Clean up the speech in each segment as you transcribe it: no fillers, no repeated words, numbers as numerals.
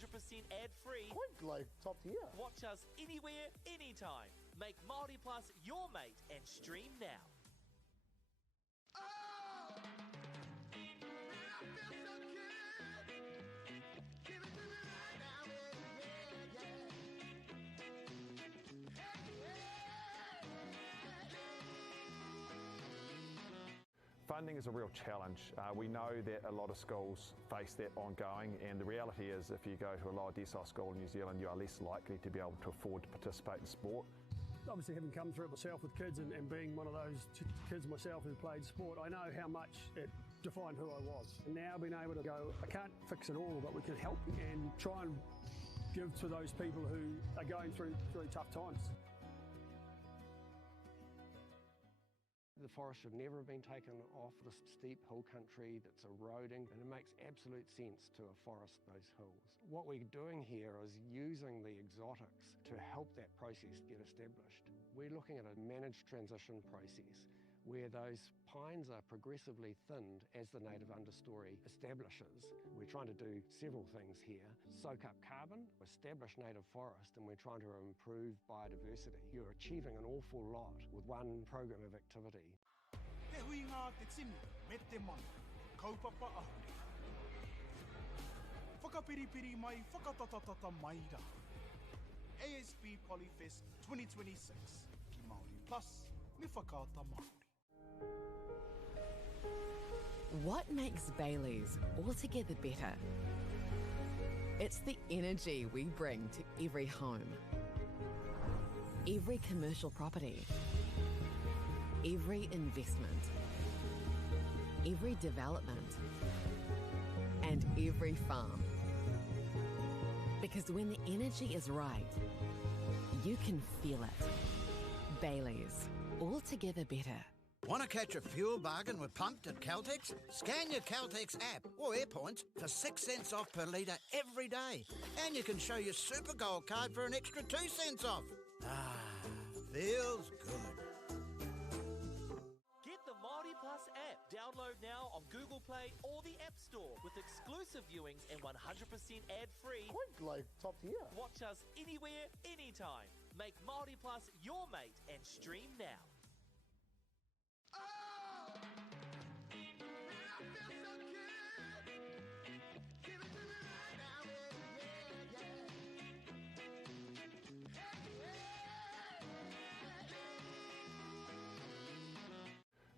100% ad-free. Quite like top tier. Watch us anywhere, anytime. Make Māori Plus your mate and stream now. Funding is a real challenge. We know that a lot of schools face that ongoing, and the reality is if you go to a lower decile school in New Zealand, you are less likely to be able to afford to participate in sport. Obviously, having come through it myself with kids and being one of those kids myself who played sport, I know how much it defined who I was. And now being able to go, I can't fix it all, but we can help and try and give to those people who are going through really tough times. The forest should never have been taken off this steep hill country that's eroding, and it makes absolute sense to afforest those hills. What we're doing here is using the exotics to help that process get established. We're looking at a managed transition process where those pines are progressively thinned as the native understory establishes. We're trying to do several things here. Soak up carbon, establish native forest, and we're trying to improve biodiversity. You're achieving an awful lot with one program of activity. Te hui ngā te tini, me te mana, kaupapa ahuri. Whakapiripiri mai, whakatatatata mai rā. ASB Polyfest 2026, ki Māori Plus, me whakaata Māori. What makes Bailey's altogether better? It's the energy we bring to every home, every commercial property, every investment, every development, and every farm. Because when the energy is right, you can feel it. Bailey's, altogether better. Want to catch a fuel bargain with Pumped at Caltex? Scan your Caltex app or AirPoints for 6 cents off per litre every day. And you can show your Super Gold card for an extra 2 cents off. Ah, feels good. Get the Māori Plus app. Download now on Google Play or the App Store with exclusive viewings and 100% ad-free. Quite like top tier. Watch us anywhere, anytime. Make Māori Plus your mate and stream now.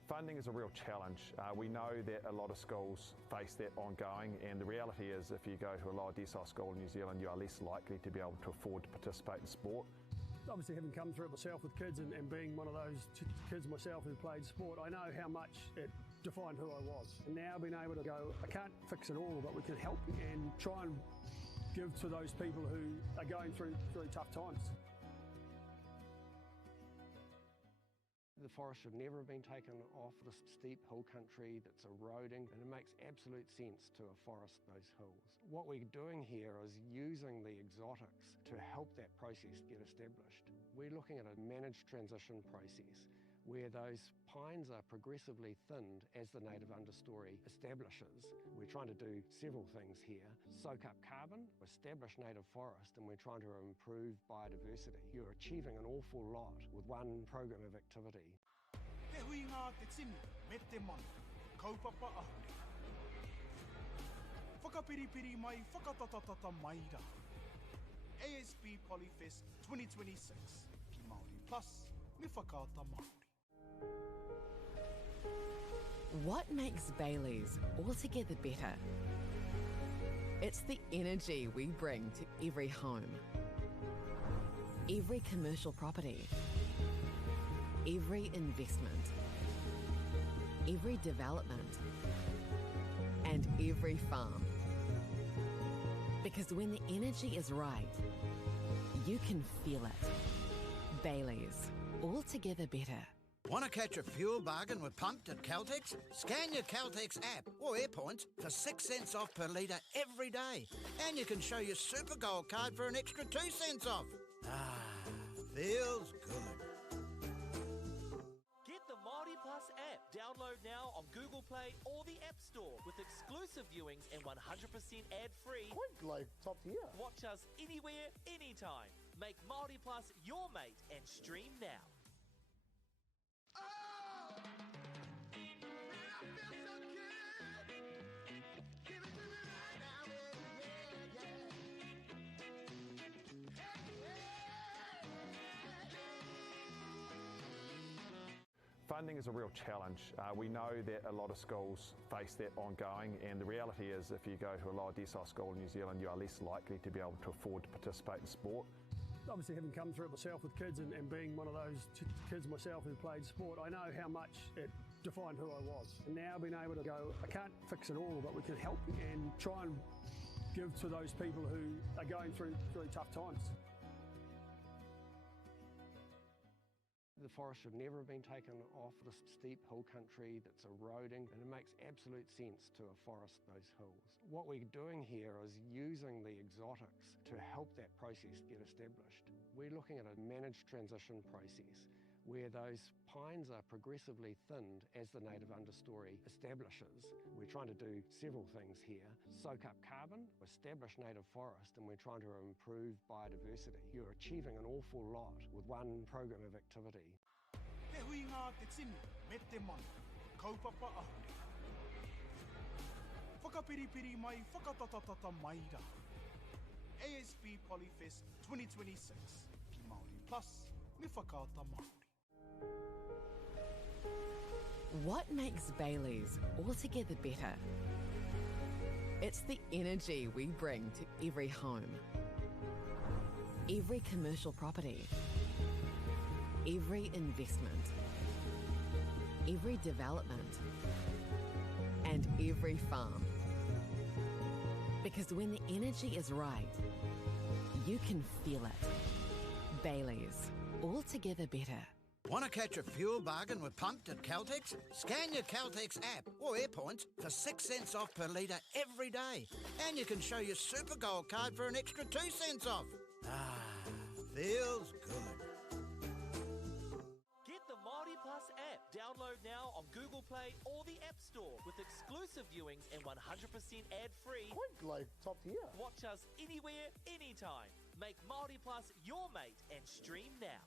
Funding is a real challenge. We know that a lot of schools face that ongoing, and the reality is if you go to a lower decile school in New Zealand, you are less likely to be able to afford to participate in sport. Obviously, having come through it myself with kids and being one of those kids myself who played sport, I know how much it defined who I was. And now being able to go, I can't fix it all, but we can help and try and give to those people who are going through really tough times. The forest should never have been taken off this steep hill country that's eroding, and it makes absolute sense to afforest those hills. What we're doing here is using the exotics to help that process get established. We're looking at a managed transition process where those pines are progressively thinned as the native understory establishes. We're trying to do several things here. Soak up carbon, establish native forest, and we're trying to improve biodiversity. You're achieving an awful lot with one program of activity. Te hui ngā te tini, me te mana, kaupapa ahuri. Whakapiripiri mai, whakatatatata mai rā. ASB Polyfest 2026, ki Māori Plus, me whakaata Māori. What makes Bailey's altogether better? It's the energy we bring to every home, every commercial property, every investment, every development, and every farm. Because when the energy is right, you can feel it. Bailey's, altogether better. Want to catch a fuel bargain with Pumped at Caltex? Scan your Caltex app or AirPoints for 6 cents off per litre every day. And you can show your Super Gold card for an extra 2 cents off. Ah, feels good. Get the Māori Plus app. Download now on Google Play or the App Store. Store with exclusive viewings and 100% ad-free. Quite like top tier. Watch us anywhere, anytime. Make Māori Plus your mate and stream now. Funding is a real challenge. We know that a lot of schools face that ongoing, and the reality is if you go to a lower decile school in New Zealand, you are less likely to be able to afford to participate in sport. Obviously, having come through it myself with kids and being one of those kids myself who played sport, I know how much it defined who I was. And now being able to go, I can't fix it all, but we can help and try and give to those people who are going through really tough times. The forest should never have been taken off this steep hill country that's eroding, and it makes absolute sense to afforest those hills. What we're doing here is using the exotics to help that process get established. We're looking at a managed transition process where those pines are progressively thinned as the native understory establishes. We're trying to do several things here. Soak up carbon, establish native forest, and we're trying to improve biodiversity. You're achieving an awful lot with one program of activity. Te hui ngā te tini, me te mana, kaupapa ahuri. Whakapiripiri mai, whakatatatata mai rā. ASB Polyfest 2026, ki Māori Plus, me whakaata Māori. What makes Bailey's altogether better? It's the energy we bring to every home, every commercial property, every investment, every development, and every farm. Because when the energy is right, you can feel it. Bailey's, altogether better. Want to catch a fuel bargain with Pumped at Caltex? Scan your Caltex app or AirPoints for 6 cents off per litre every day. And you can show your Super Gold card for an extra 2 cents off. Ah, feels good. Get the Māori Plus app. Download now on Google Play or the App Store with exclusive viewings and 100% ad-free. Quite like top tier. Watch us anywhere, anytime. Make Māori Plus your mate and stream now.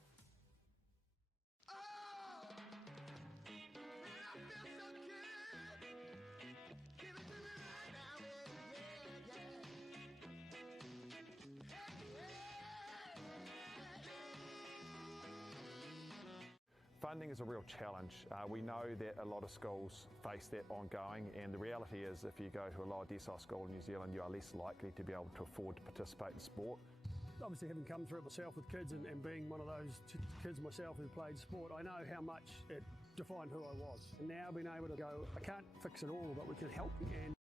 Funding is a real challenge. We know that a lot of schools face that ongoing, and the reality is if you go to a lower decile school in New Zealand, you are less likely to be able to afford to participate in sport. Obviously, having come through it myself with kids and being one of those kids myself who played sport, I know how much it defined who I was. And now being able to go, I can't fix it all, but we can help and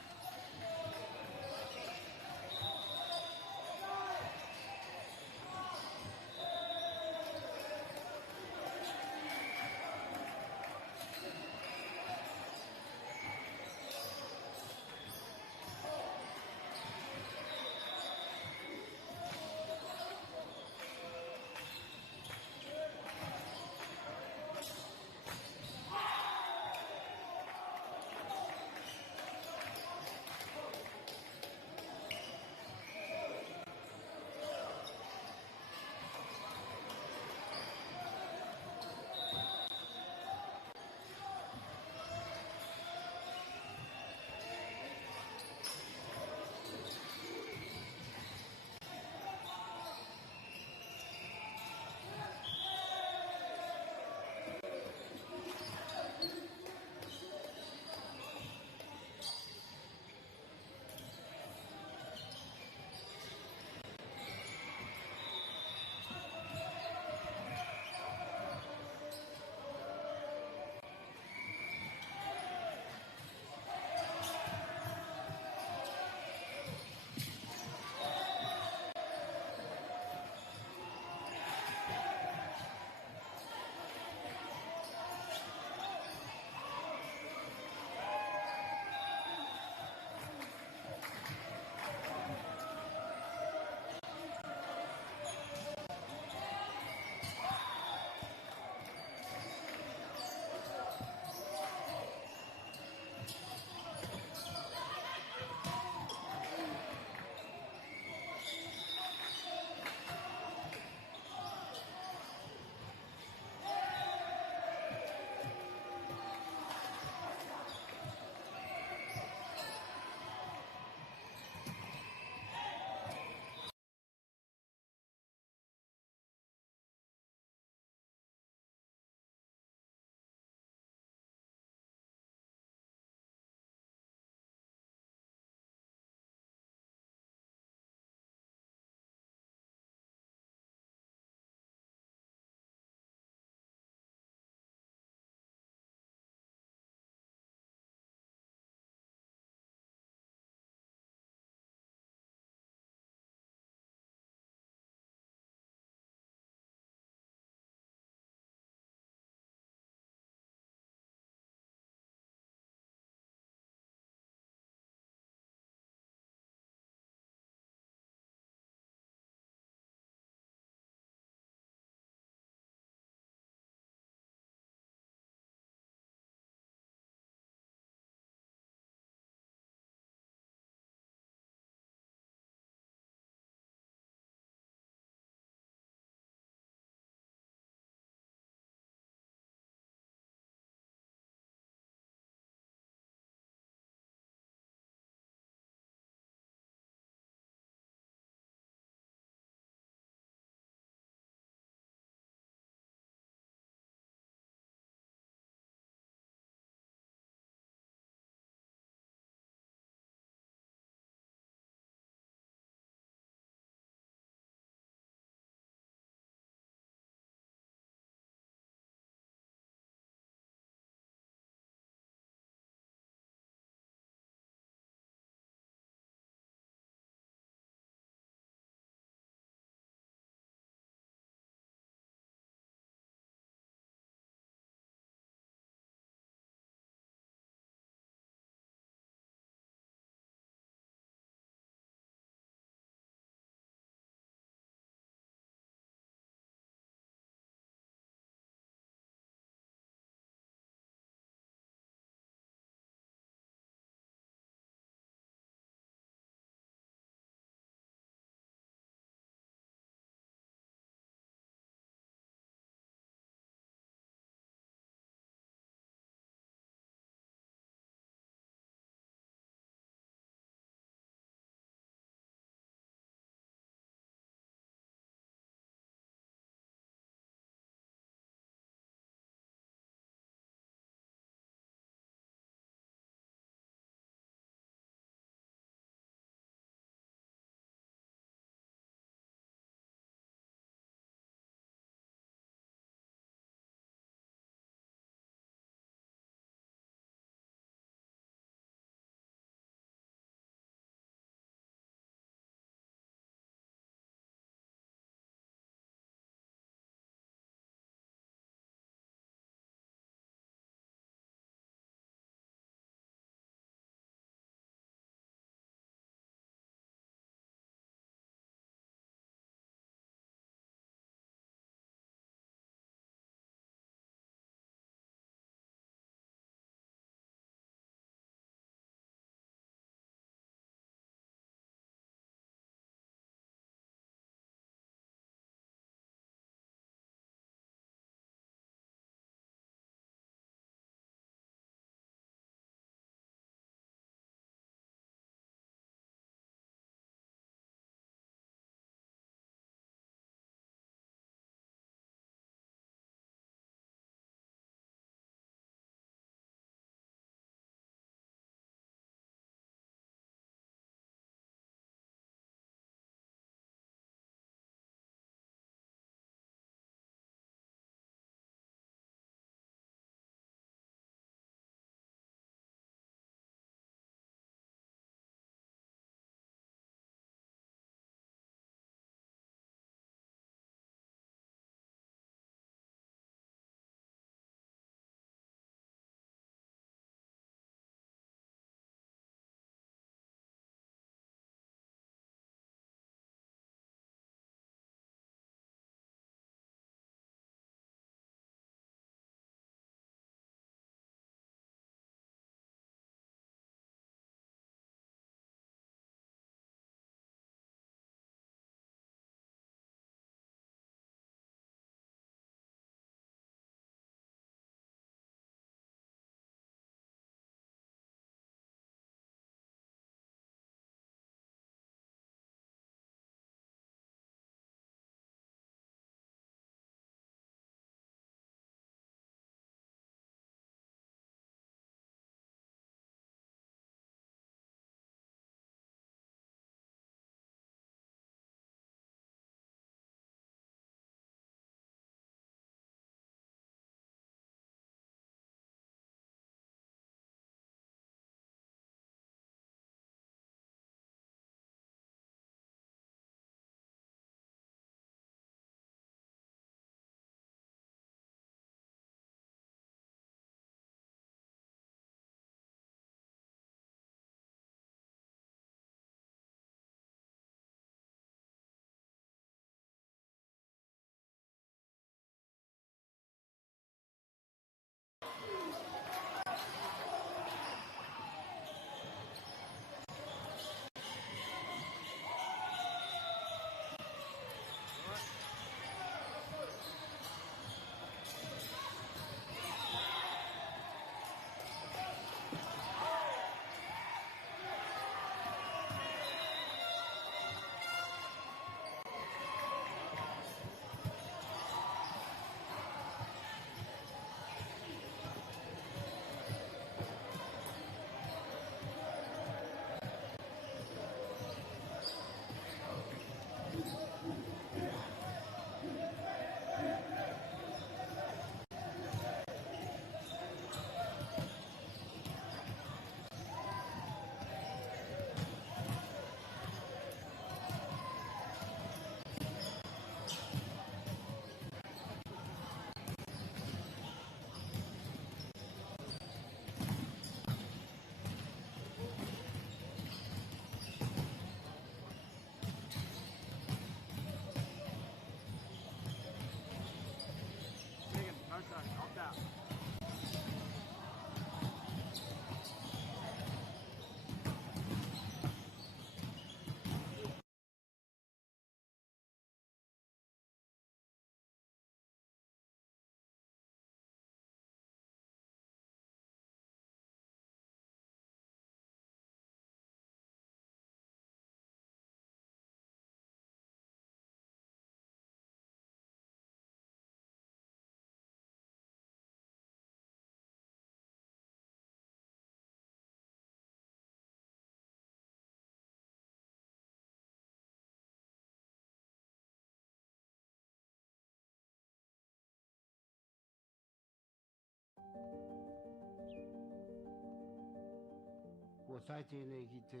Ko tai tēnei ki te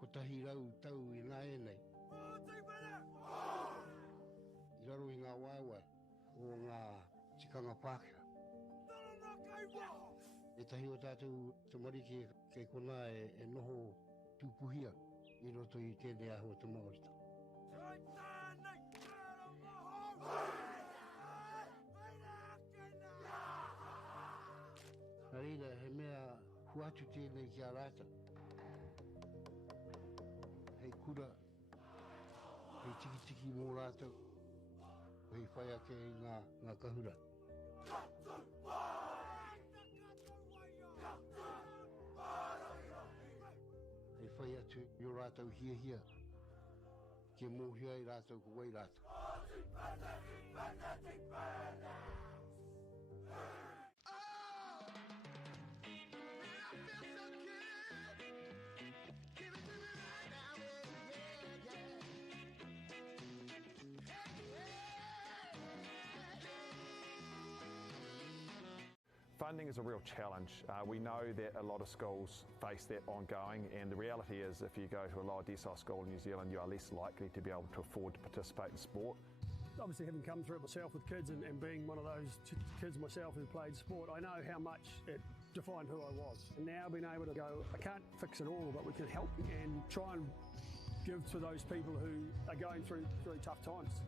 kotahi rau tau I ngā e nei. I raro I ngā waiwai o ngā tikanga Pākehā. E tahi o tātou te marike kei kona e noho tūpuhia I roto I tēnei aho te Māorita. Nā reira, he mea huatu tēnei ki a rāta. Hei kura, hei tiki mō rātou, hei whai ake I ngā kahura. Hei whai atu I o rātou hia, ke mōhia I rātou ko wai rātou. Funding is a real challenge. We know that a lot of schools face that ongoing, and the reality is if you go to a lower decile school in New Zealand, you are less likely to be able to afford to participate in sport. Obviously, having come through it myself with kids and being one of those kids myself who played sport, I know how much it defined who I was. And now being able to go, I can't fix it all, but we can help and try and give to those people who are going through really tough times.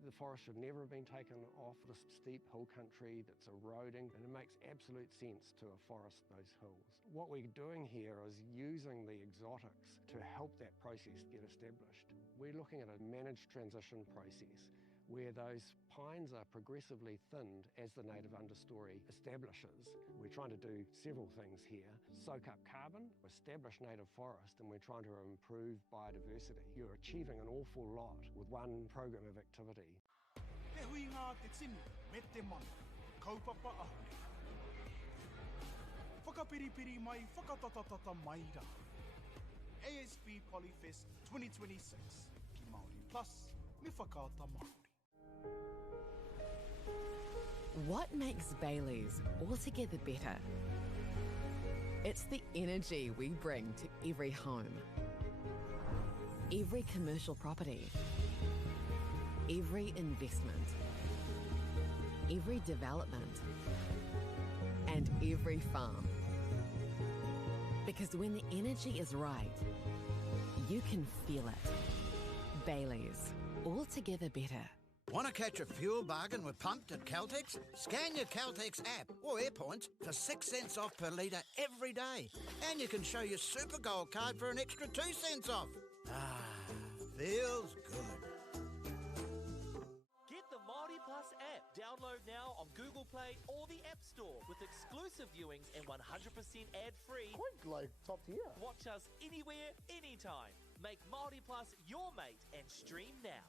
The forest should never have been taken off the steep hill country that's eroding, and it makes absolute sense to afforest those hills. What we're doing here is using the exotics to help that process get established. We're looking at a managed transition process where those pines are progressively thinned as the native understory establishes. We're trying to do several things here. Soak up carbon, establish native forest, and we're trying to improve biodiversity. You're achieving an awful lot with one program of activity. Te hui ngā te tinu, me te mana, kaupapa ahuri. Whakapiripiri mai, whakatatatata mai rā. ASB Polyfest 2026, ki Māori Plus, me whakaata Māori. What makes Bailey's altogether better? It's the energy we bring to every home, every commercial property, every investment, every development, and every farm. Because when the energy is right, you can feel it. Bailey's, altogether better. Want to catch a fuel bargain with Pumped at Caltex? Scan your Caltex app or AirPoints for 6 cents off per litre every day. And you can show your Super Gold card for an extra 2 cents off. Ah, feels good. Get the Māori Plus app. Download now on Google Play or the App Store with exclusive viewings and 100% ad-free. Quite like top tier. Watch us anywhere, anytime. Make Māori Plus your mate and stream now.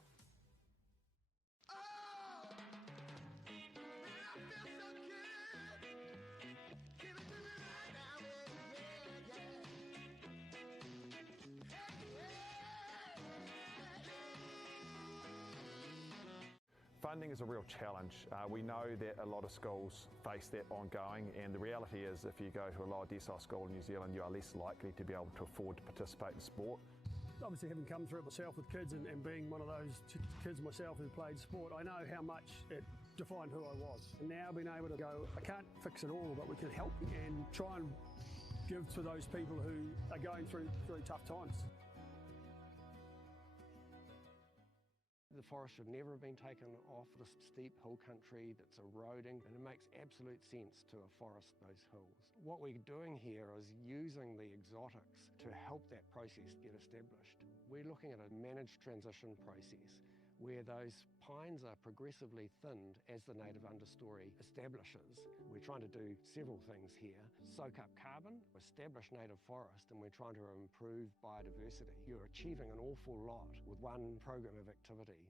Funding is a real challenge. We know that a lot of schools face that ongoing, and the reality is if you go to a lower decile school in New Zealand, you are less likely to be able to afford to participate in sport. Obviously, having come through it myself with kids and being one of those kids myself who played sport, I know how much it defined who I was. And now being able to go, I can't fix it all, but we can help and try and give to those people who are going through really tough times. The forest should never have been taken off the steep hill country that's eroding, and it makes absolute sense to afforest those hills. What we're doing here is using the exotics to help that process get established. We're looking at a managed transition process where those pines are progressively thinned as the native understory establishes. We're trying to do several things here. Soak up carbon, establish native forest, and we're trying to improve biodiversity. You're achieving an awful lot with one program of activity.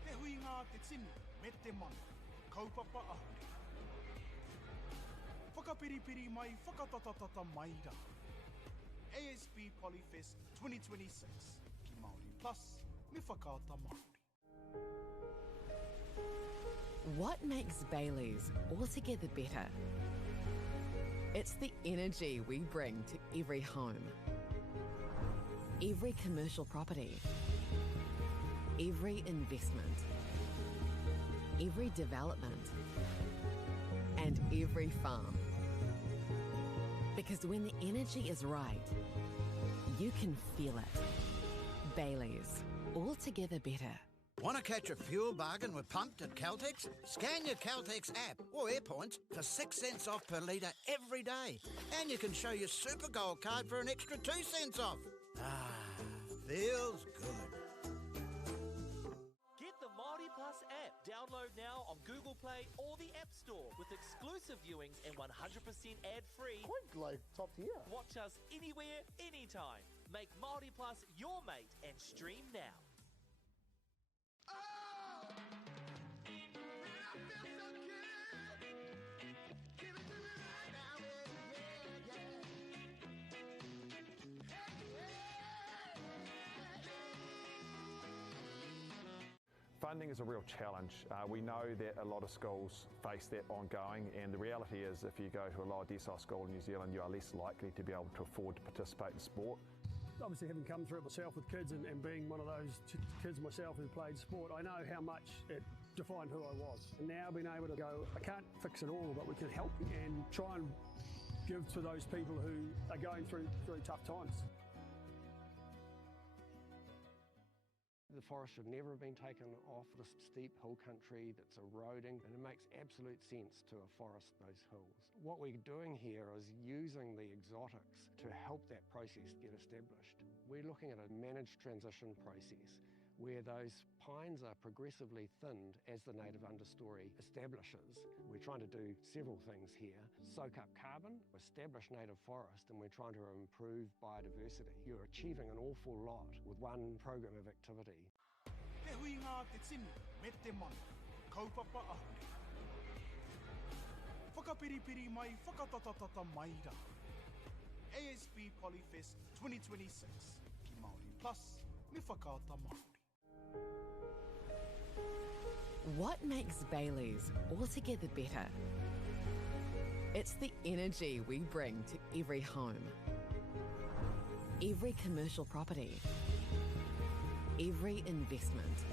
Te hui ngā te tinu, me te mana, kaupapa ahuri. Whakapiripiri mai, whakatatatata mai rā. ASB Polyfest 2026, ki Māori Plus, me whakaata Māori. What makes Bailey's altogether better? It's the energy we bring to every home, every commercial property, every investment, every development, and every farm. Because when the energy is right, you can feel it. Baileys, altogether better. Want to catch a fuel bargain with Pumped at Caltex? Scan your Caltex app or AirPoints for 6 cents off per litre every day. And you can show your Super Gold card for an extra 2 cents off. Ah, feels good. Get the Māori Plus app. Download now on Google Play or the App Store with exclusive viewings and 100% ad-free. Quite like top tier. Watch us anywhere, anytime. Make Māori Plus your mate and stream now. Funding is a real challenge. We know that a lot of schools face that ongoing, and the reality is if you go to a lower decile school in New Zealand, you are less likely to be able to afford to participate in sport. Obviously, having come through it myself with kids and being one of those kids myself who played sport, I know how much it defined who I was. And now being able to go, I can't fix it all, but we can help and try and give to those people who are going through tough times. The forest should never have been taken off the steep hill country that's eroding, and it makes absolute sense to afforest those hills. What we're doing here is using the exotics to help that process get established. We're looking at a managed transition process where those pines are progressively thinned as the native understory establishes. We're trying to do several things here. Soak up carbon, establish native forest, and we're trying to improve biodiversity. You're achieving an awful lot with one program of activity. Te hui ngā te tini, me te mana, kaupapa ahuri. Whakapiripiri mai, whakatatatata mai rā. ASB Polyfest 2026, ki Māori Plus, me whakaata Māori. What makes Baileys altogether better? It's the energy we bring to every home, every commercial property, every investment,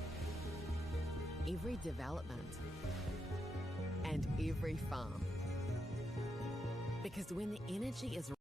every development, and every farm. Because when the energy is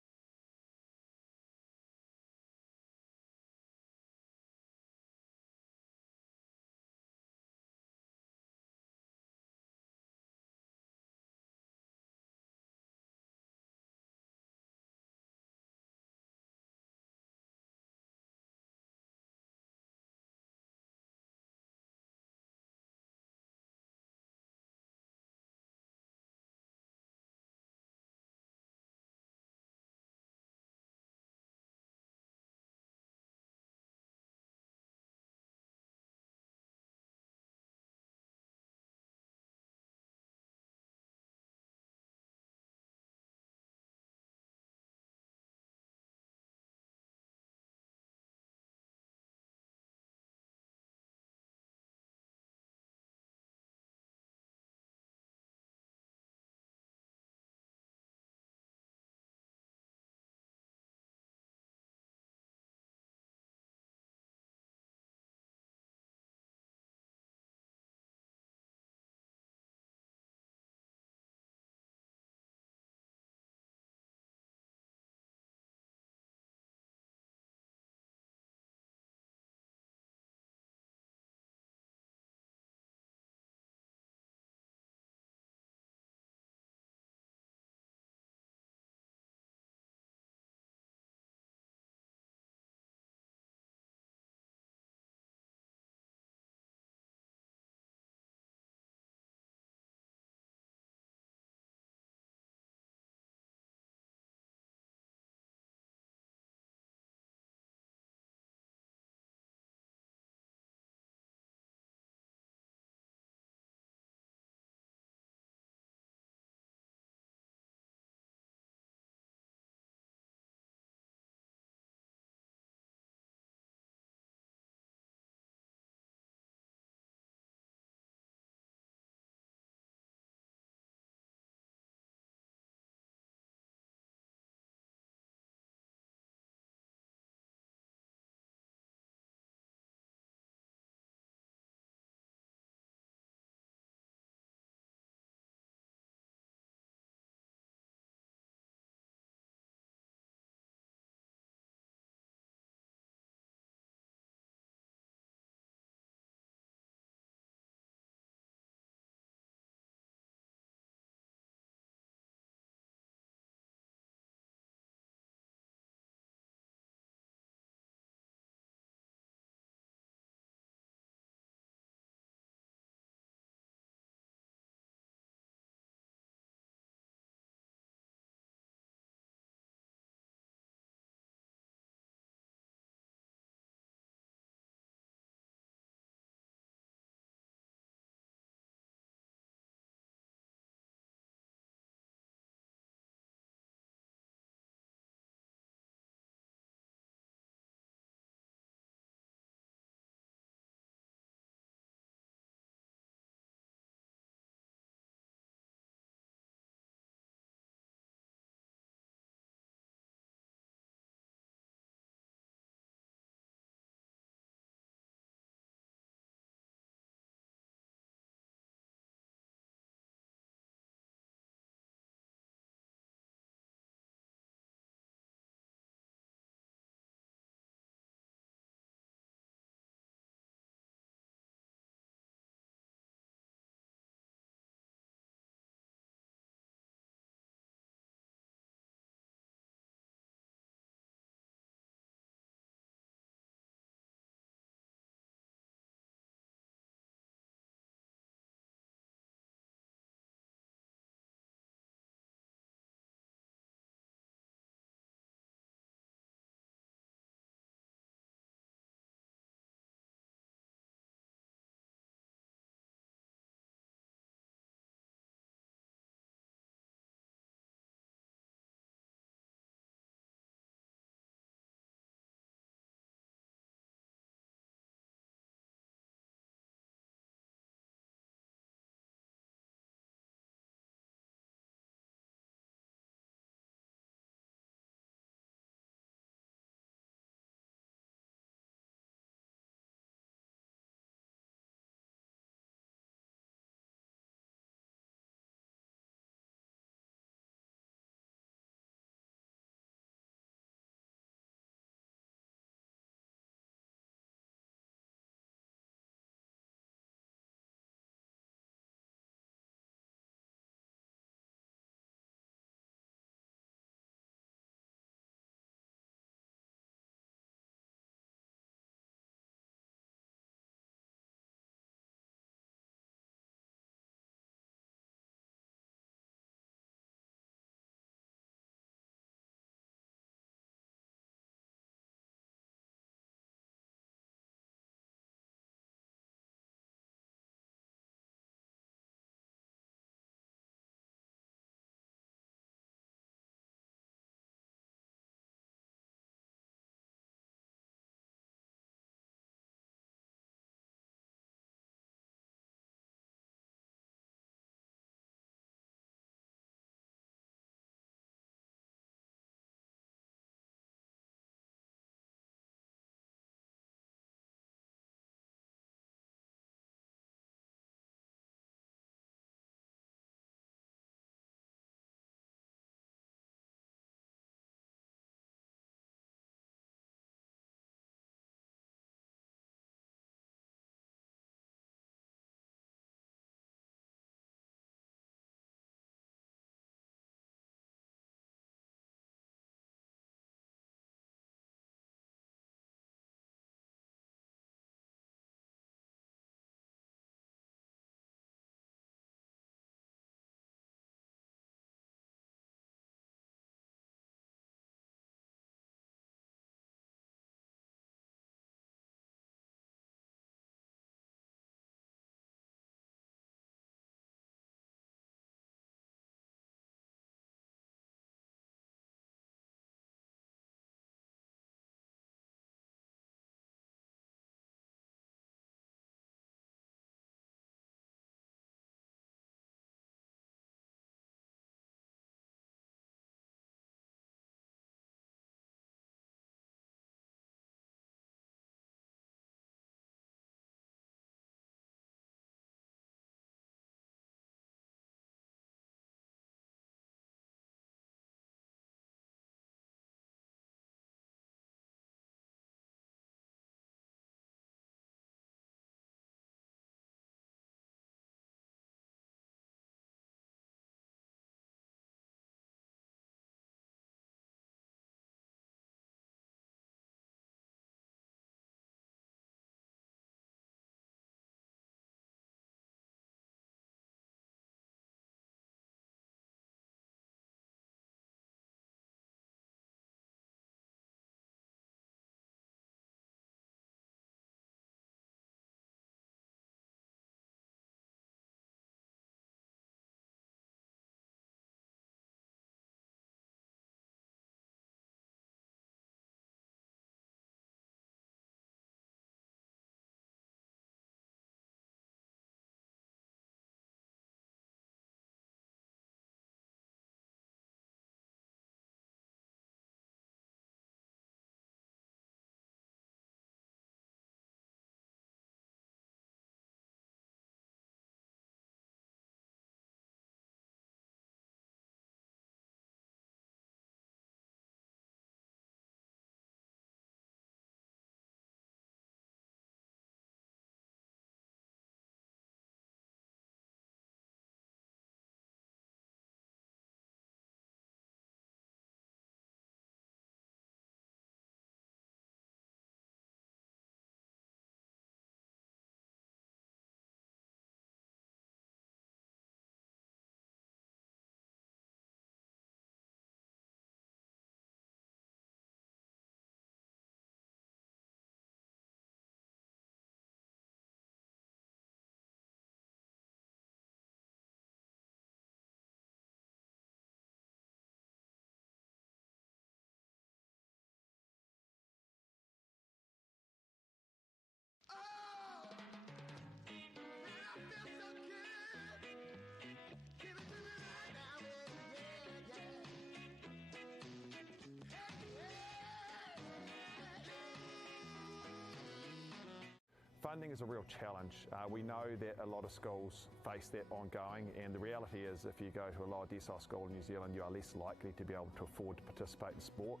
Funding is a real challenge. We know that a lot of schools face that ongoing, and the reality is if you go to a lower decile school in New Zealand, you are less likely to be able to afford to participate in sport.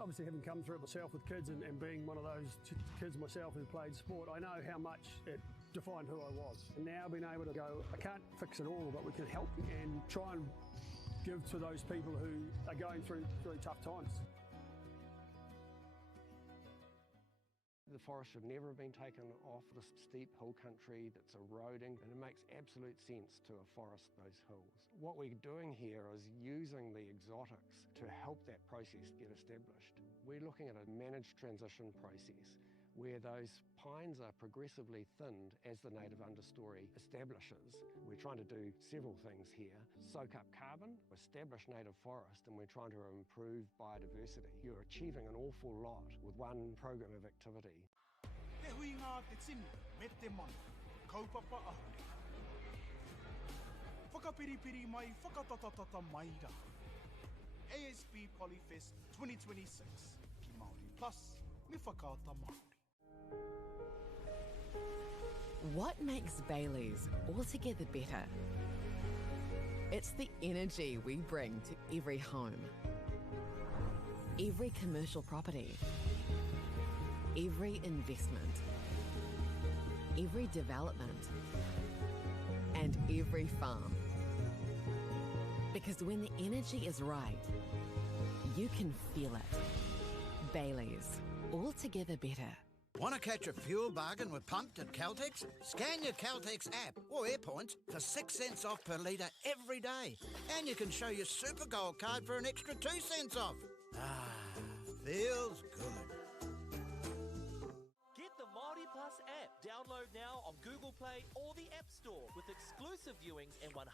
Obviously, having come through it myself with kids and being one of those kids myself who played sport, I know how much it defined who I was. And now being able to go, I can't fix it all, but we can help and try and give to those people who are going through really tough times. The forest should never have been taken off this steep hill country that's eroding, and it makes absolute sense to afforest those hills. What we're doing here is using the exotics to help that process get established. We're looking at a managed transition process where those pines are progressively thinned as the native understory establishes. We're trying to do several things here. Soak up carbon, establish native forest, and we're trying to improve biodiversity. You're achieving an awful lot with one program of activity. Te hui ngā te tini, me te mana, kaupapa ahuri. Whakapiripiri mai, whakatatatata mai rā. ASB Polyfest 2026, ki Māori Plus, me whakaata Māori. What makes Bailey's altogether better? It's the energy we bring to every home, every commercial property, every investment, every development, and every farm. Because when the energy is right, you can feel it. Bailey's, altogether better. Want to catch a fuel bargain with Pumped at Caltex? Scan your Caltex app or AirPoints for 6 cents off per litre every day. And you can show your Super Gold card for an extra 2 cents off. Ah, feels good. Get the Māori Plus app. Download now on Google Play or the App Store with exclusive viewings and 100%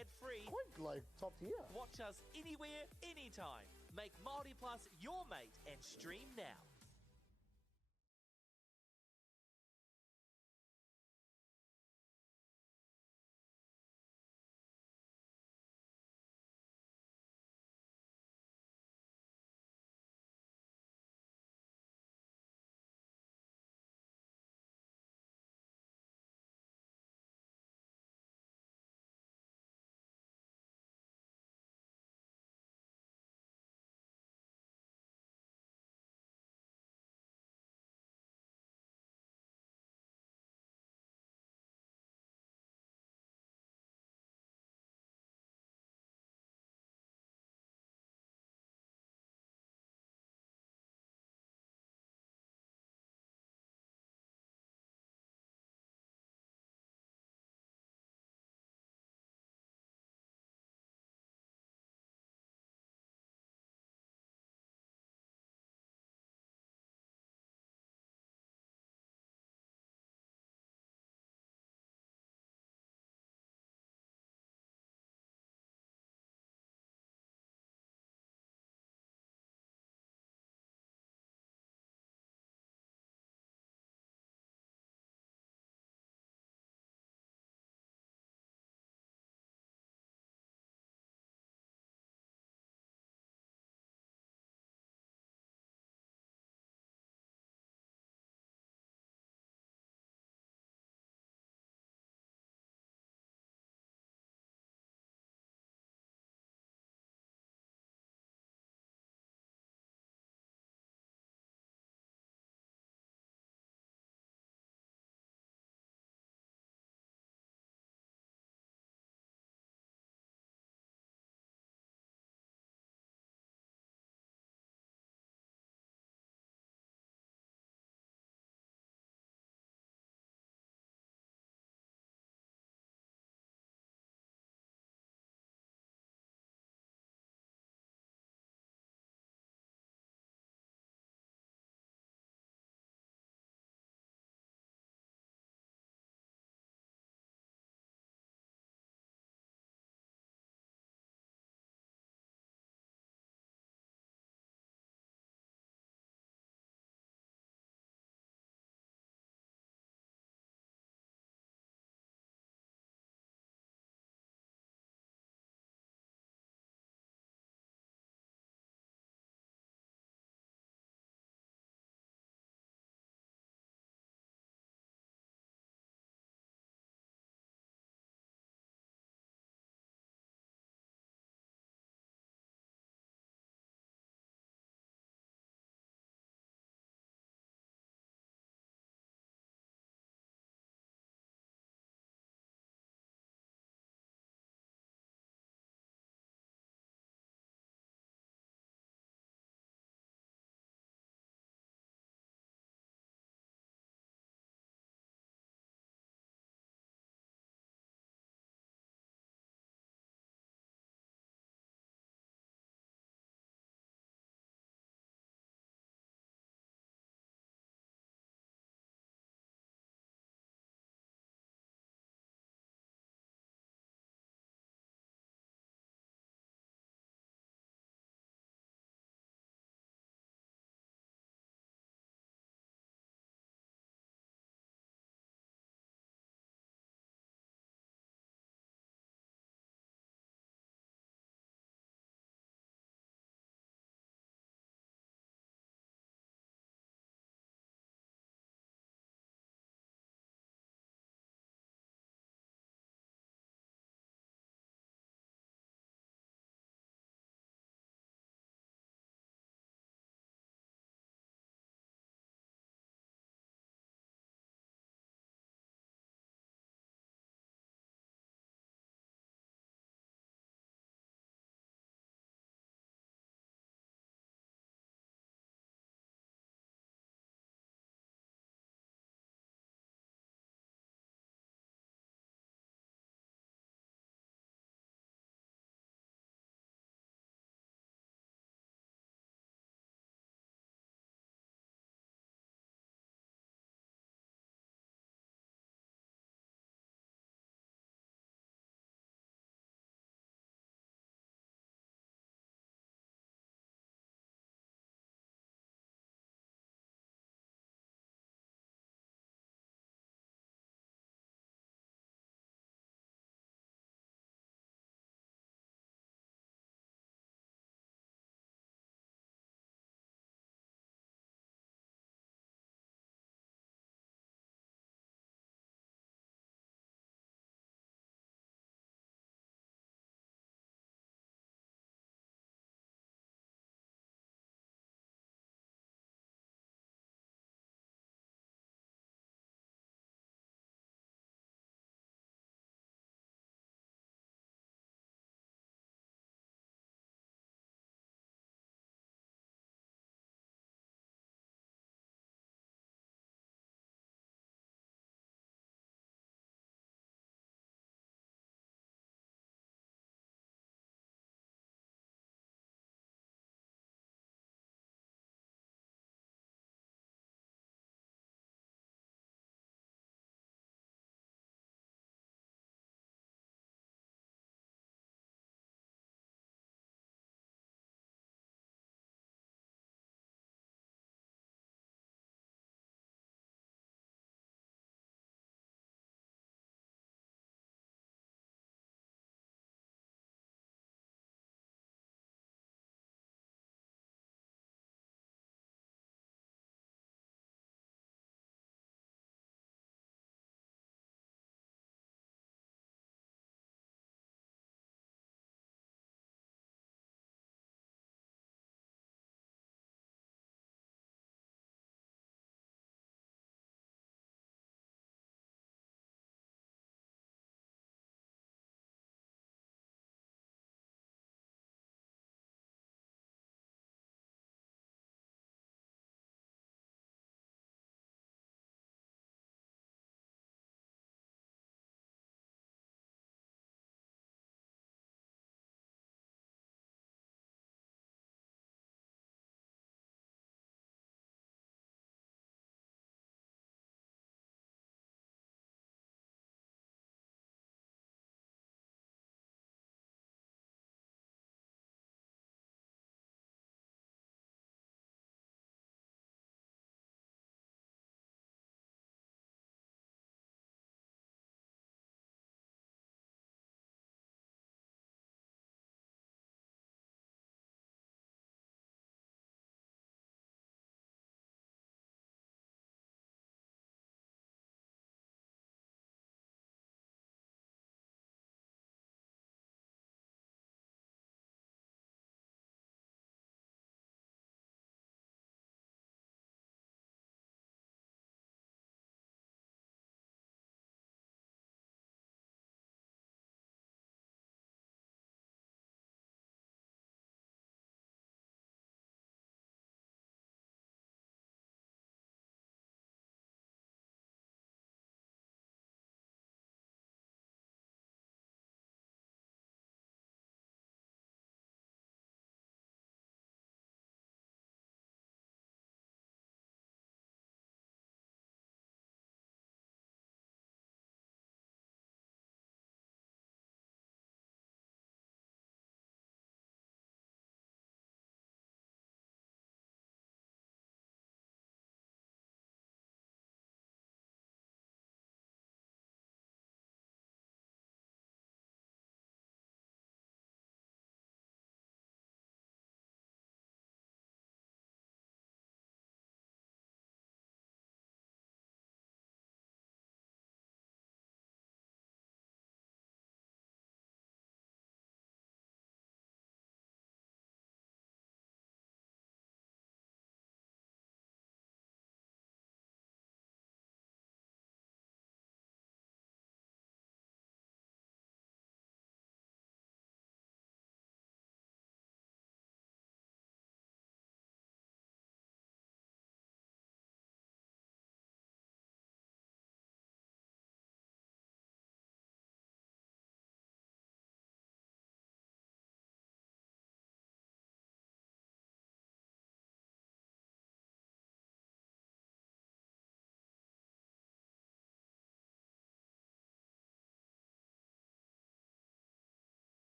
ad-free. Quite like top tier. Watch us anywhere, anytime. Make Māori Plus your mate and stream now.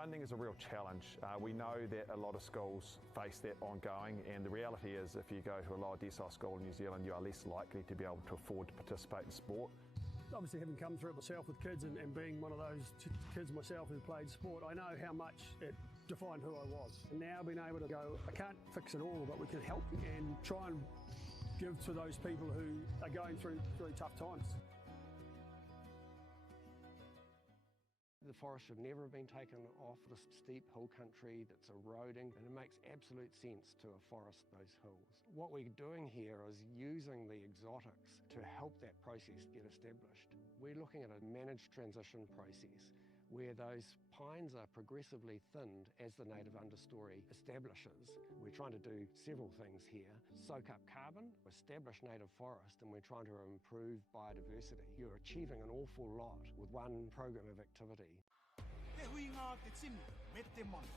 Funding is a real challenge. We know that a lot of schools face that ongoing, and the reality is if you go to a lower decile school in New Zealand, you are less likely to be able to afford to participate in sport. Obviously, having come through it myself with kids and being one of those kids myself who played sport, I know how much it defined who I was. And now being able to go, I can't fix it all, but we can help and try and give to those people who are going through really tough times. The forest should never have been taken off the steep hill country that's eroding, and it makes absolute sense to afforest those hills. What we're doing here is using the exotics to help that process get established. We're looking at a managed transition process where those pines are progressively thinned as the native understory establishes. We're trying to do several things here. Soak up carbon, establish native forest, and we're trying to improve biodiversity. You're achieving an awful lot with one program of activity. Te hui ngā te tini, me te mana,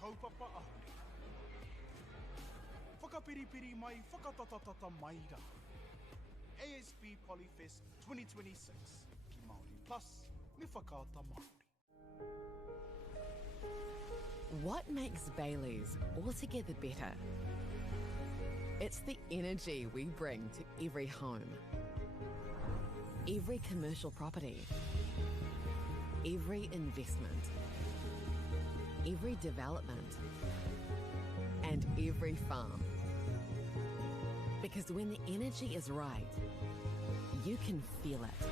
kaupapa ahuri. Whakapiripiri mai, whakatatatata mai rā. ASB Polyfest 2026, ki Māori Plus, me whakaata Māori. What makes Bailey's altogether better? It's the energy we bring to every home, every commercial property, every investment, every development, and every farm. Because when the energy is right, you can feel it.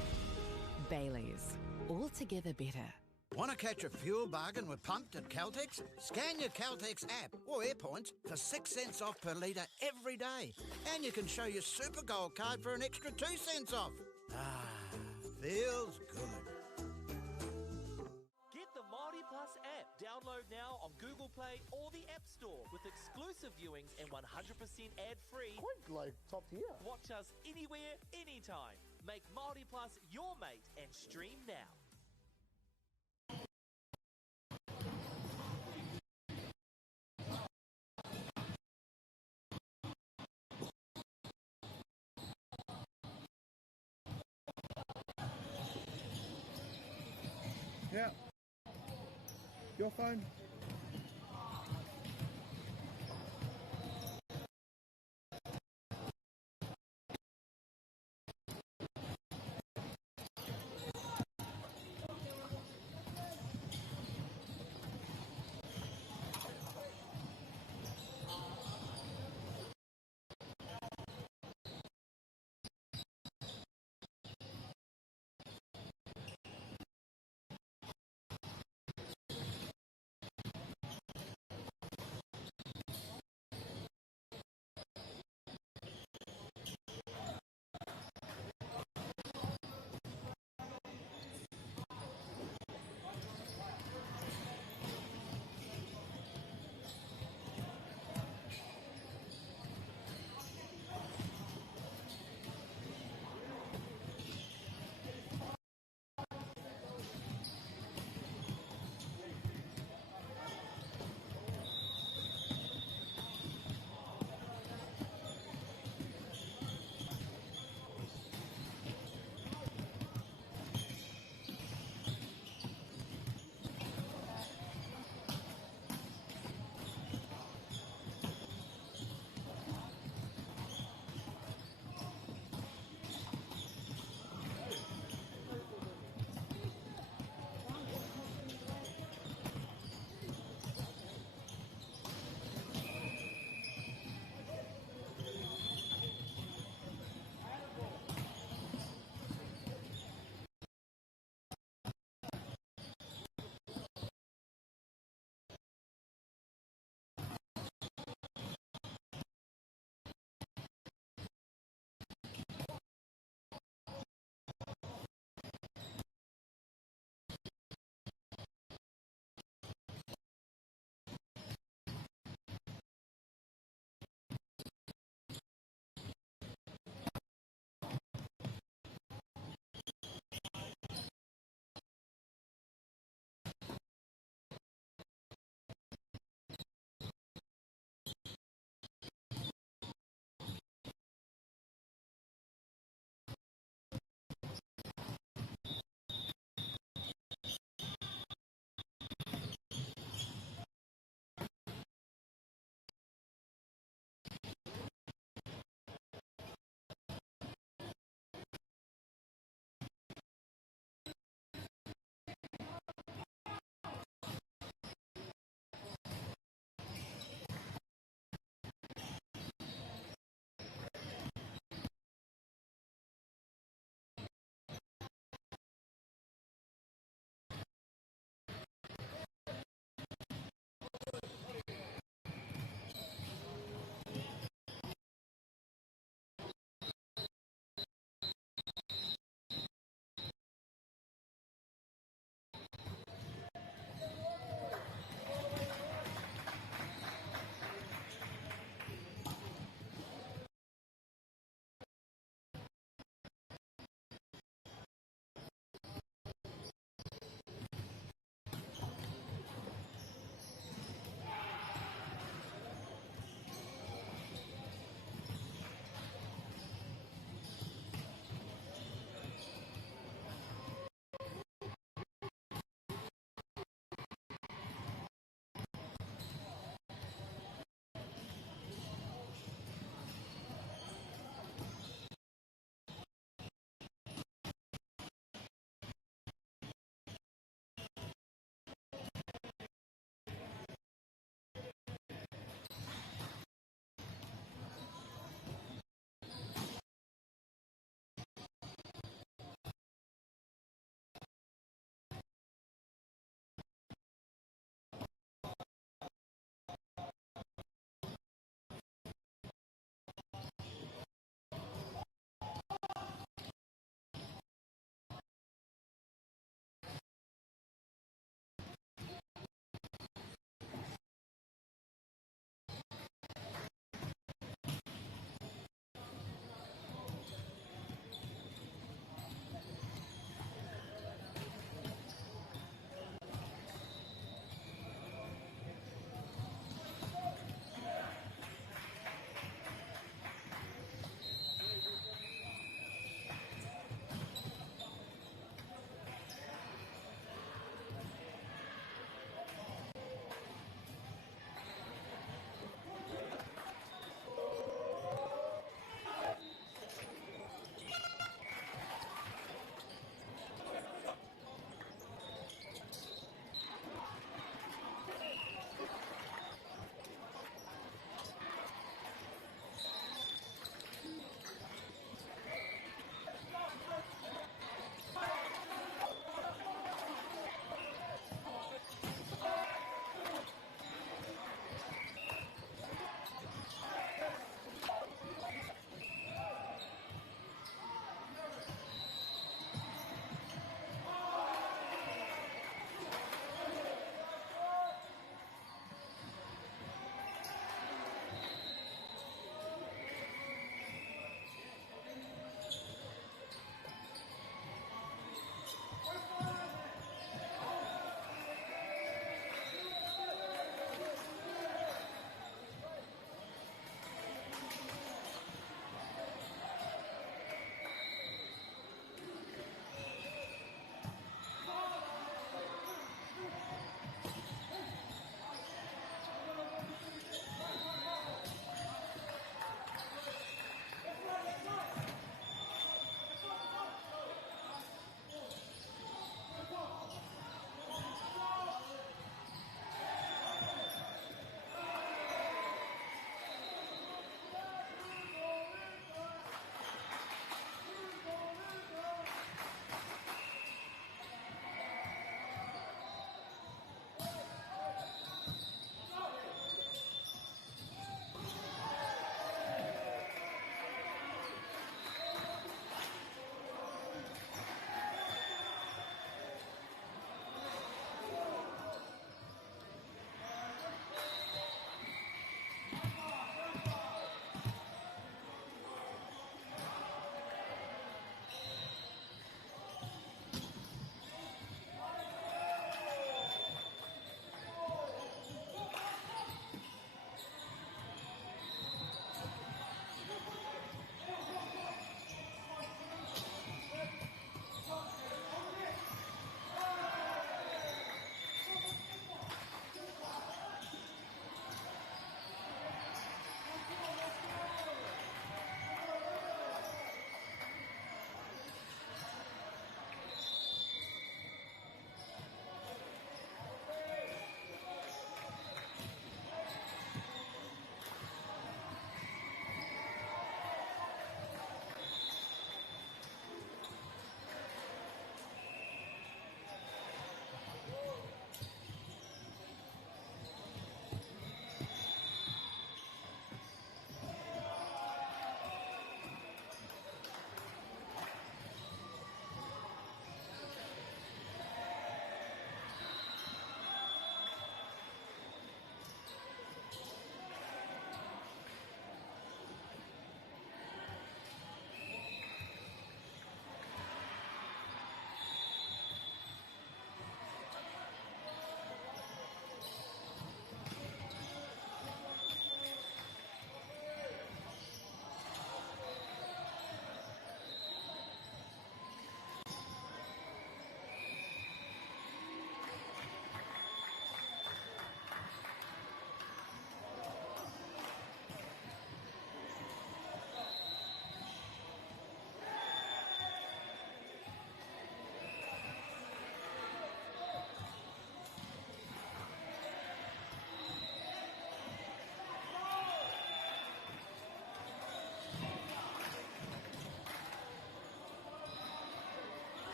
Bailey's, altogether better. Want to catch a fuel bargain with Pumped at Caltex? Scan your Caltex app or AirPoints for 6 cents off per litre every day. And you can show your Super Gold card for an extra 2 cents off. Ah, feels good. Get the Māori Plus app. Download now on Google Play or the App Store with exclusive viewings and 100% ad-free. Quite like top tier. Watch us anywhere, anytime. Make Māori Plus your mate and stream now. Yeah. Your phone?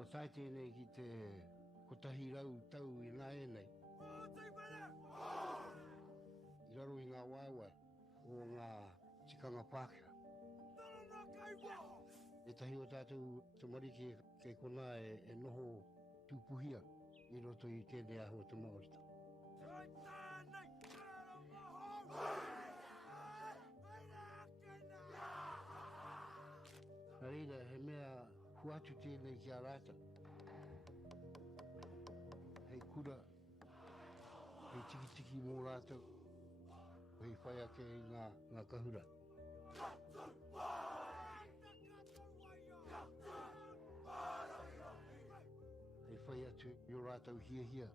Ko tai tēnei ki te kotahi rau tau I nā e nei. I raro I ngā waiwai o ngā tikanga Pākehā. E tahi o tātou te mariki kei kona e noho tūpuhia I roto I tēnei aho te Māorita. Nā reira, he mea huatu tēnei ki a rāta. Hei kura, hei tiki mō rātou, hei whai ake I ngā kahura. Hei whai atu I o rātou hia,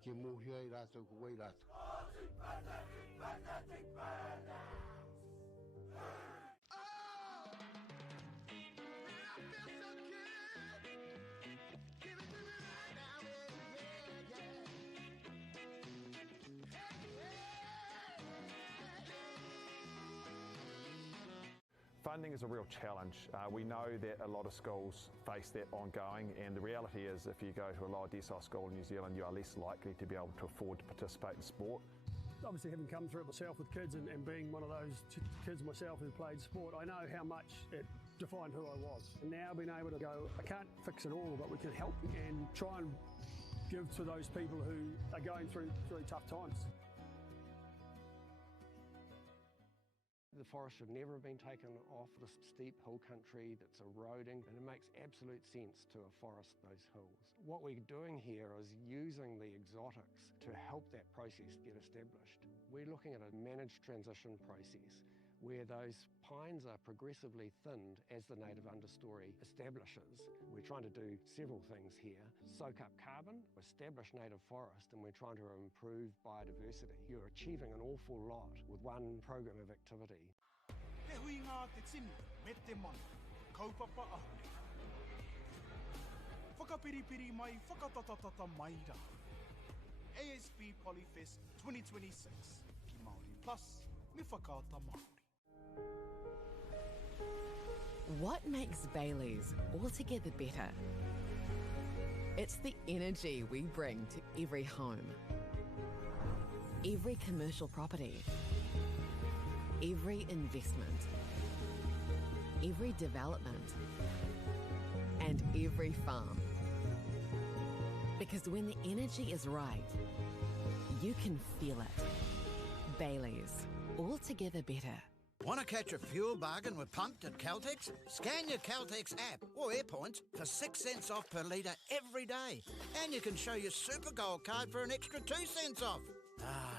ke mōhia I rātou ko wai rātou. Funding is a real challenge. We know that a lot of schools face that ongoing, and the reality is if you go to a lower decile school in New Zealand, you are less likely to be able to afford to participate in sport. Obviously, having come through it myself with kids and being one of those kids myself who played sport, I know how much it defined who I was. And now being able to go, I can't fix it all, but we can help and try and give to those people who are going through tough times. The forest should never have been taken off this steep hill country that's eroding, and it makes absolute sense to afforest those hills. What we're doing here is using the exotics to help that process get established. We're looking at a managed transition process where those pines are progressively thinned as the native understory establishes. We're trying to do several things here. Soak up carbon, establish native forest, and we're trying to improve biodiversity. You're achieving an awful lot with one program of activity. Te hui ngā te tini, me te mana, kaupapa ahuri. Whakapiripiri mai, whakatatatata mai rā. ASB Polyfest 2026, ki Māori Plus, me whakaata Māori. What makes Bailey's altogether better? It's the energy we bring to every home, every commercial property, every investment, every development, and every farm. Because when the energy is right, you can feel it. Bailey's, altogether better. Want to catch a fuel bargain with Pumped at Caltex? Scan your Caltex app or AirPoints for 6 cents off per litre every day. And you can show your Super Gold card for an extra 2 cents off. Ah,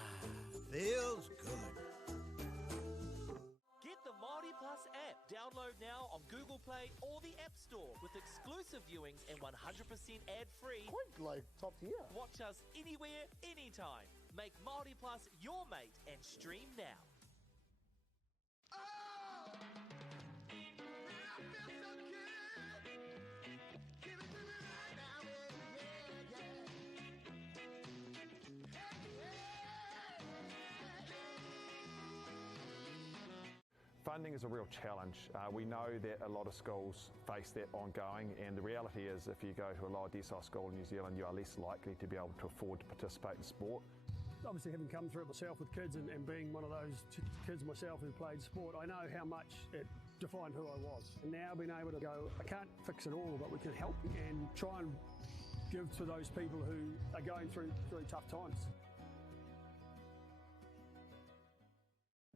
feels good. Get the Māori Plus app. Download now on Google Play or the App Store with exclusive viewings and 100% ad-free. Quite like top tier. Watch us anywhere, anytime. Make Māori Plus your mate and stream now. Funding is a real challenge. We know that a lot of schools face that ongoing, and the reality is if you go to a lower decile school in New Zealand, you are less likely to be able to afford to participate in sport. Obviously, having come through it myself with kids and being one of those kids myself who played sport, I know how much it defined who I was. And now being able to go, I can't fix it all, but we can help and try and give to those people who are going through tough times.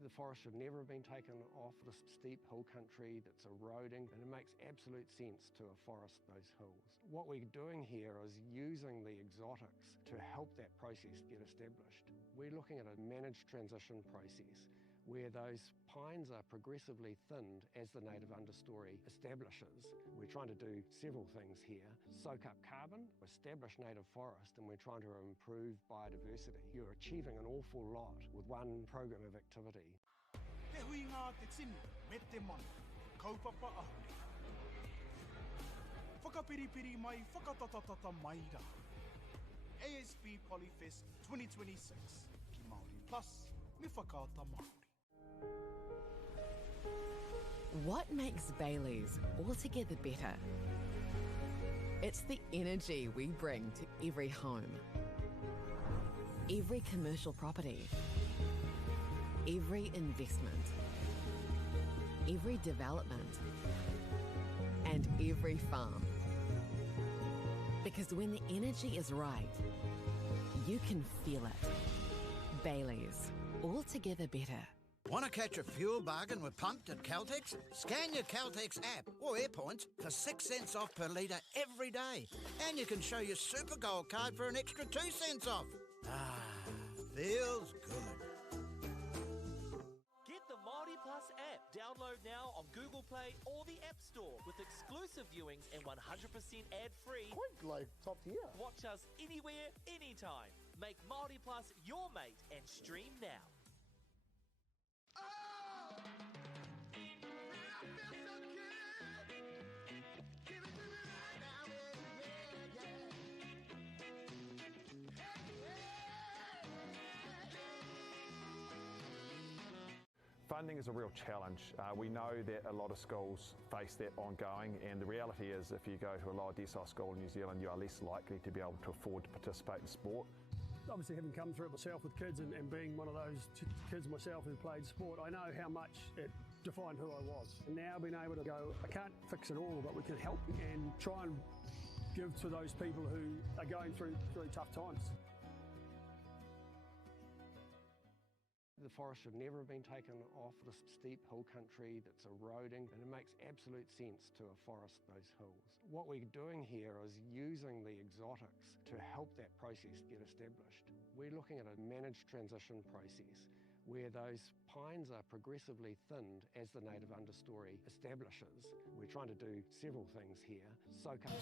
The forest should never have been taken off this steep hill country that's eroding, and it makes absolute sense to afforest those hills. What we're doing here is using the exotics to help that process get established. We're looking at a managed transition process where those pines are progressively thinned as the native understory establishes. We're trying to do several things here. Soak up carbon, establish native forest, and we're trying to improve biodiversity. You're achieving an awful lot with one program of activity. Te hui ngā te tini, me te mana, kaupapa ahuri. Whakapiripiri mai, whakatatatata mai rā. ASB Polyfest 2026, ki Māori Plus, me whakaata Māori. What makes Bailey's altogether better? It's the energy we bring to every home, every commercial property, every investment, every development, and every farm. Because when the energy is right, you can feel it. Baileys, altogether better. Want to catch a fuel bargain with Pumped at Caltex? Scan your Caltex app or AirPoints for 6 cents off per litre every day. And you can show your Super Gold card for an extra 2 cents off. Ah, feels good. Get the Māori Plus app. Download now on Google Play or the App Store with exclusive viewings and 100% ad-free. Quite like top tier. Watch us anywhere, anytime. Make Māori Plus your mate and stream now. Funding is a real challenge. We know that a lot of schools face that ongoing, and the reality is if you go to a lower decile school in New Zealand, you are less likely to be able to afford to participate in sport. Obviously, having come through it myself with kids and being one of those kids myself who played sport, I know how much it defined who I was. And now being able to go, I can't fix it all, but we can help and try and give to those people who are going through tough times. The forest should never have been taken off this steep hill country that's eroding, and it makes absolute sense to afforest those hills. What we're doing here is using the exotics to help that process get established. We're looking at a managed transition process where those pines are progressively thinned as the native understory establishes. We're trying to do several things here. Soak up.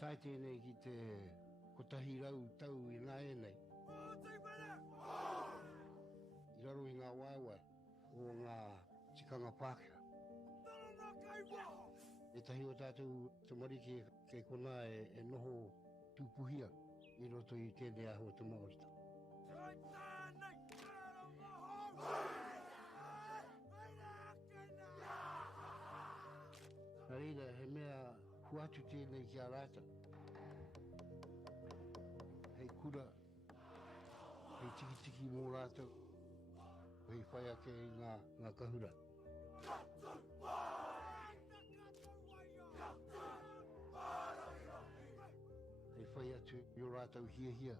tai tēnei ki te kotahi rau tau I ngā e nei. I raro I ngā waiwai o ngā tikanga Pākehā. E tahi o tātou te marike kei kona e noho tūpuhia I roto I tēnei aho te Māorita. Nā reira, he mea huatu tēnei ki a rāta. Hei kura, hei tiki mō rātou, hei whai ake I ngā kahura. Hei whai atu I o rātou hia,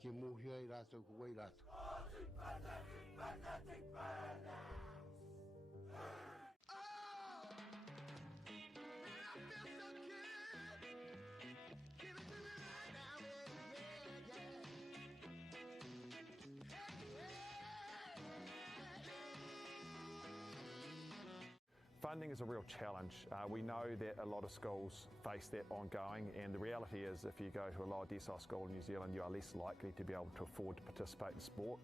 ke mōhia I rātou ko wai rātou. Funding is a real challenge. We know that a lot of schools face that ongoing, and the reality is if you go to a lower decile school in New Zealand, you are less likely to be able to afford to participate in sport.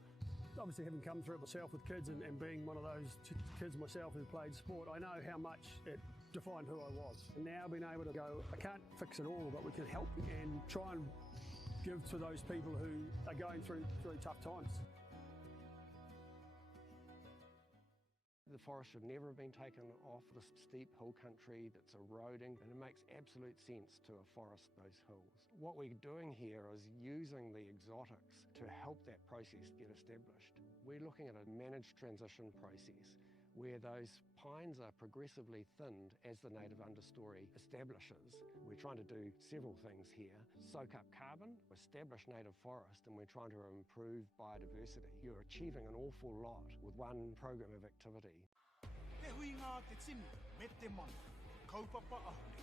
Obviously, having come through it myself with kids and being one of those kids myself who played sport, I know how much it defined who I was. And now being able to go, I can't fix it all, but we can help and try and give to those people who are going through tough times. The forest should never have been taken off this steep hill country that's eroding, and it makes absolute sense to afforest those hills. What we're doing here is using the exotics to help that process get established. We're looking at a managed transition process where those pines are progressively thinned as the native understory establishes. We're trying to do several things here. Soak up carbon, establish native forest, and we're trying to improve biodiversity. You're achieving an awful lot with one program of activity. Te hui ngā te tini, me te mana, kaupapa ahuri.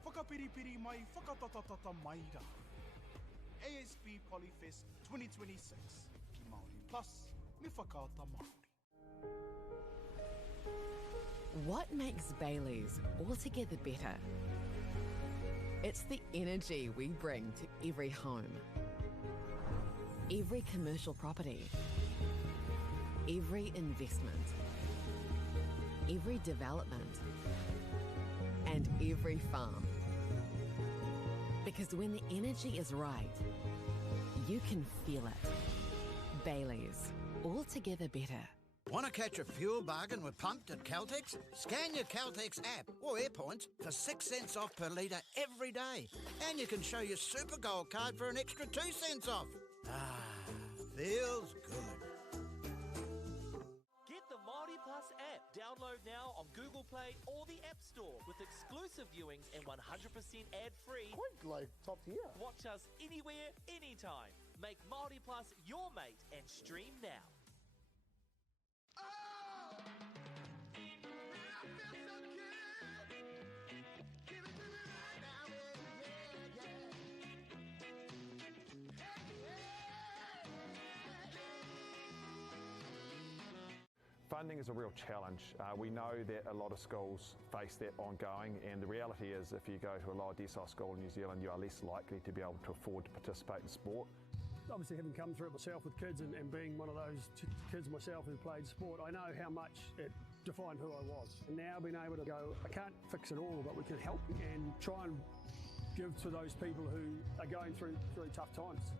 Whakapiripiri mai, whakatatatata mai rā. ASB Polyfest 2026, ki Māori Plus, me whakaata Māori. What makes Bailey's altogether better? It's the energy we bring to every home, every commercial property, every investment, every development, and every farm. Because when the energy is right, you can feel it. Bailey's, altogether better. Want to catch a fuel bargain with Pumped at Caltex? Scan your Caltex app or AirPoints for 6 cents off per litre every day. And you can show your Super Gold card for an extra 2 cents off. Ah, feels good. Get the Māori Plus app. Download now on Google Play or the App Store with exclusive viewings and 100% ad-free. Quite like top tier. Watch us anywhere, anytime. Make Māori Plus your mate and stream now. Funding is a real challenge. We know that a lot of schools face that ongoing, and the reality is if you go to a lower decile school in New Zealand, you are less likely to be able to afford to participate in sport. Obviously, having come through it myself with kids and being one of those kids myself who played sport, I know how much it defined who I was. And now being able to go, I can't fix it all, but we can help and try and give to those people who are going through tough times.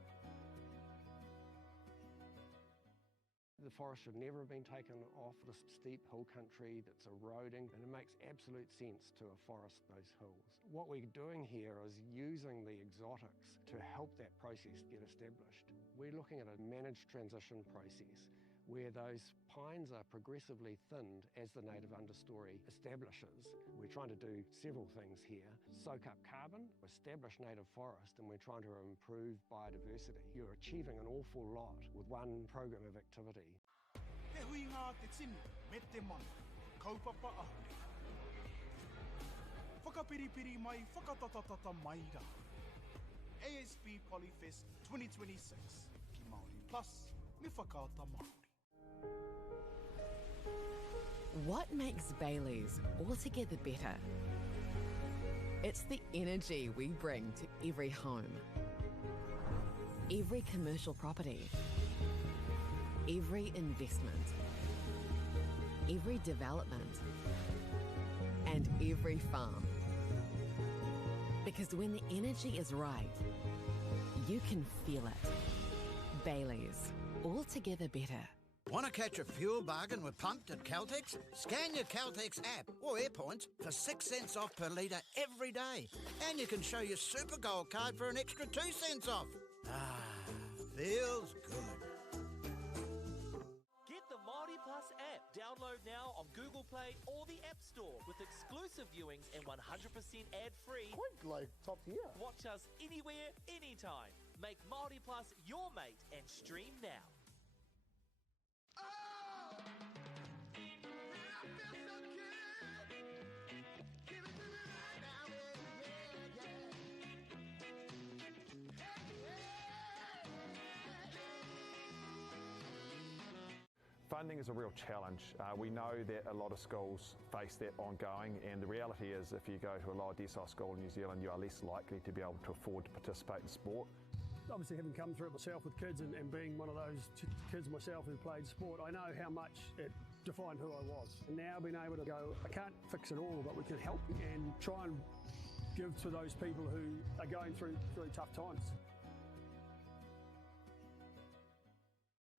The forest should never have been taken off this steep hill country that's eroding, and it makes absolute sense to afforest those hills. What we're doing here is using the exotics to help that process get established. We're looking at a managed transition process where those pines are progressively thinned as the native understory establishes. We're trying to do several things here. Soak up carbon, establish native forest, and we're trying to improve biodiversity. You're achieving an awful lot with one program of activity. Te hui ngā te tini, me te mana, kaupapa ahuri. Whakapiripiri mai, whakatatatata mai rā. ASB Polyfest 2026, ki Māori Plus, me whakaata Māori. What makes Bailey's altogether better? It's the energy we bring to every home, every commercial property, every investment, every development, and every farm. Because when the energy is right, you can feel it. Bailey's, altogether better. Want to catch a fuel bargain with Pumped at Caltex? Scan your Caltex app or AirPoints for 6 cents off per litre every day. And you can show your Super Gold card for an extra 2 cents off. Ah, feels good. Get the Māori Plus app. Download now on Google Play or the App Store with exclusive viewings and 100% ad-free. Quite like top tier. Watch us anywhere, anytime. Make Māori Plus your mate and stream now. Funding is a real challenge. We know that a lot of schools face that ongoing, and the reality is if you go to a lower decile school in New Zealand, you are less likely to be able to afford to participate in sport. Obviously, having come through it myself with kids and being one of those kids myself who played sport, I know how much it defined who I was. And now being able to go, I can't fix it all, but we can help and try and give to those people who are going through really tough times.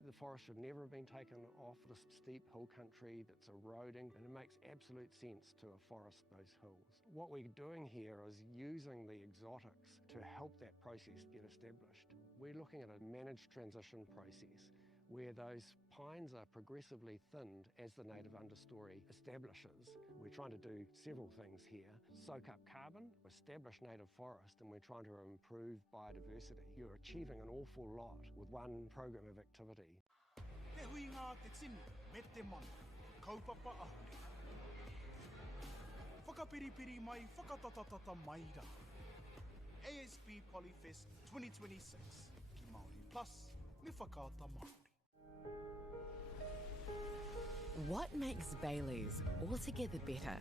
The forest should never have been taken off this steep hill country that's eroding, and it makes absolute sense to afforest those hills. What we're doing here is using the exotics to help that process get established. We're looking at a managed transition process where those pines are progressively thinned as the native understory establishes. We're trying to do several things here. Soak up carbon, establish native forest, and we're trying to improve biodiversity. You're achieving an awful lot with one program of activity. Te huinga te tinu, me te mana, kaupapa ahuri. Whakapiripiri mai, whakatatatata mai rā. ASB Polyfest 2026, ki Māori Plus, me whakaata Māori. What makes Bailey's altogether better?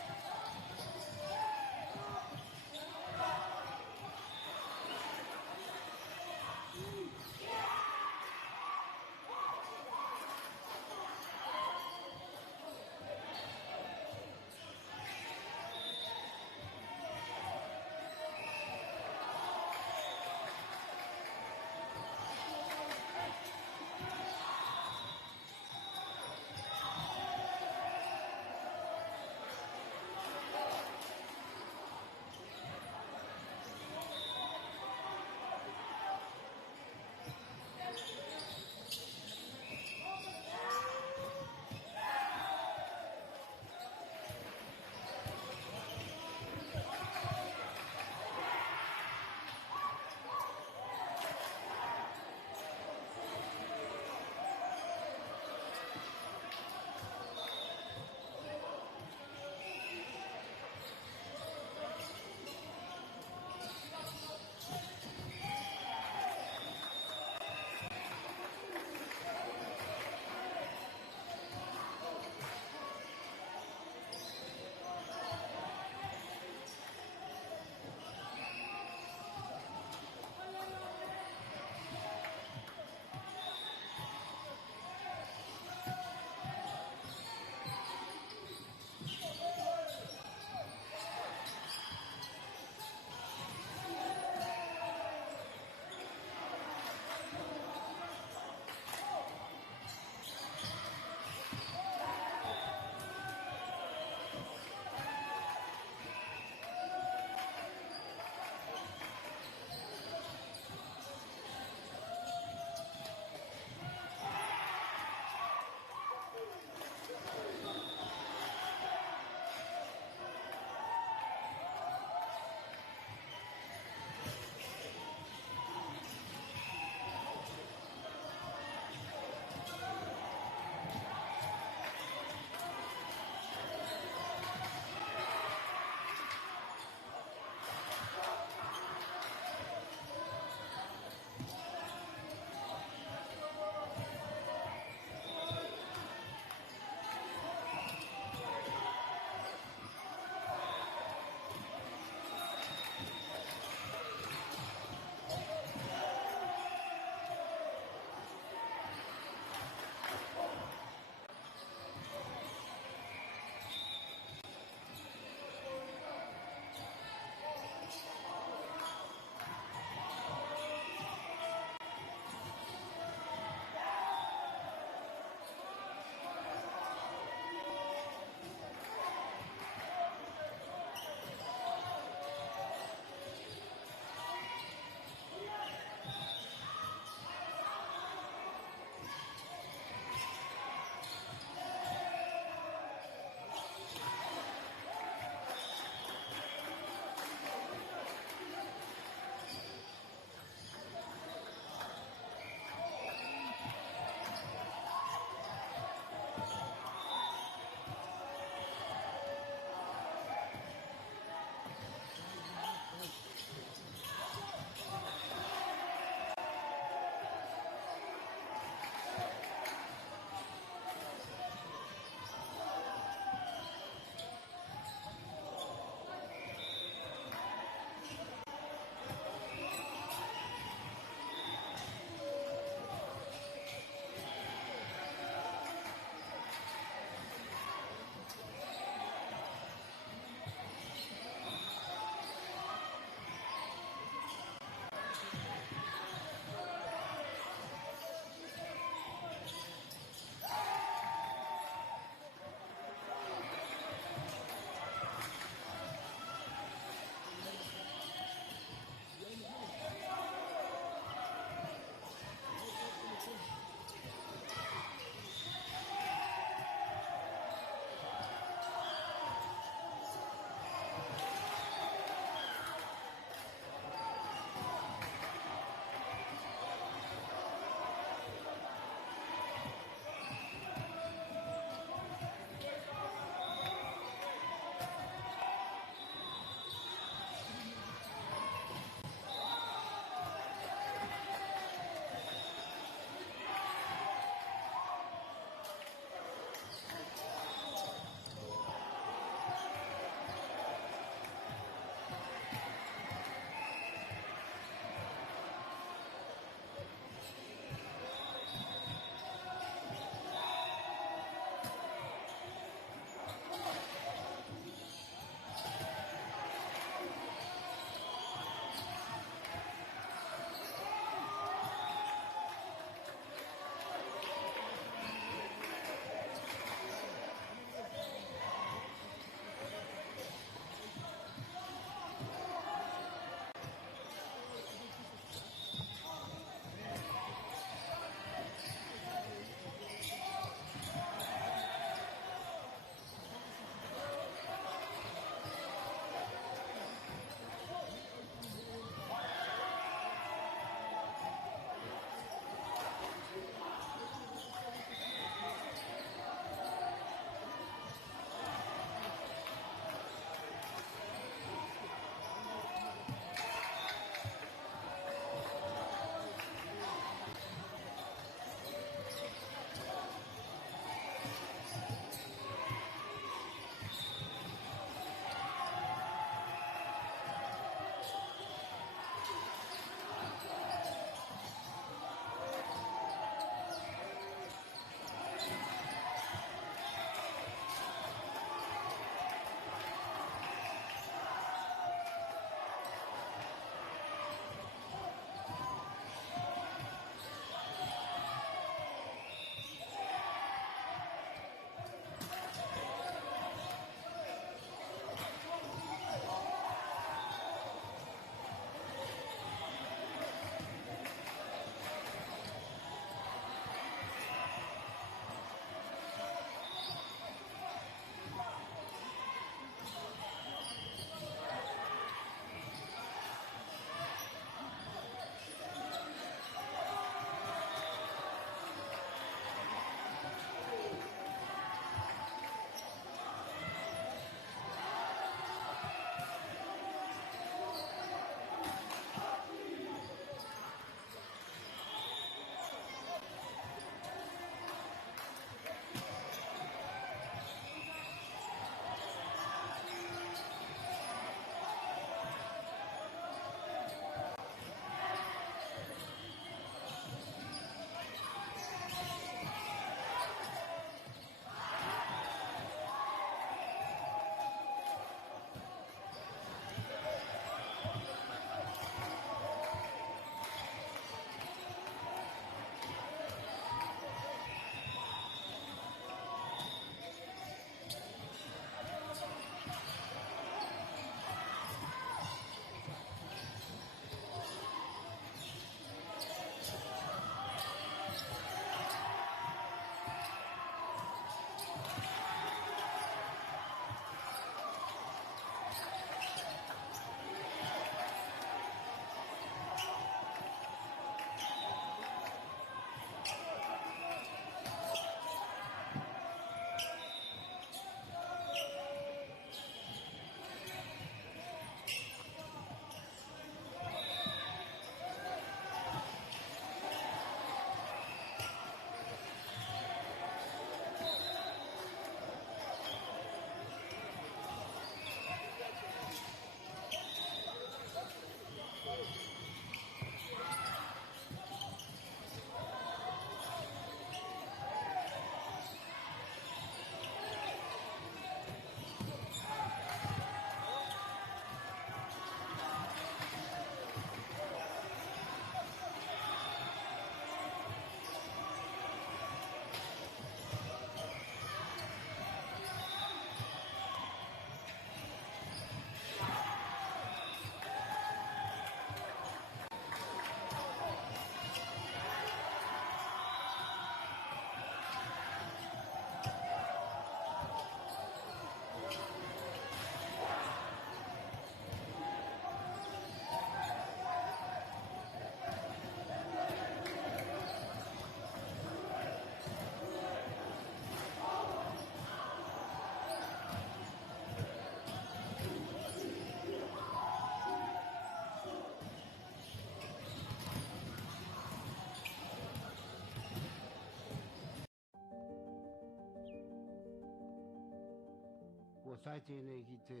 Ko tai tēnei ki te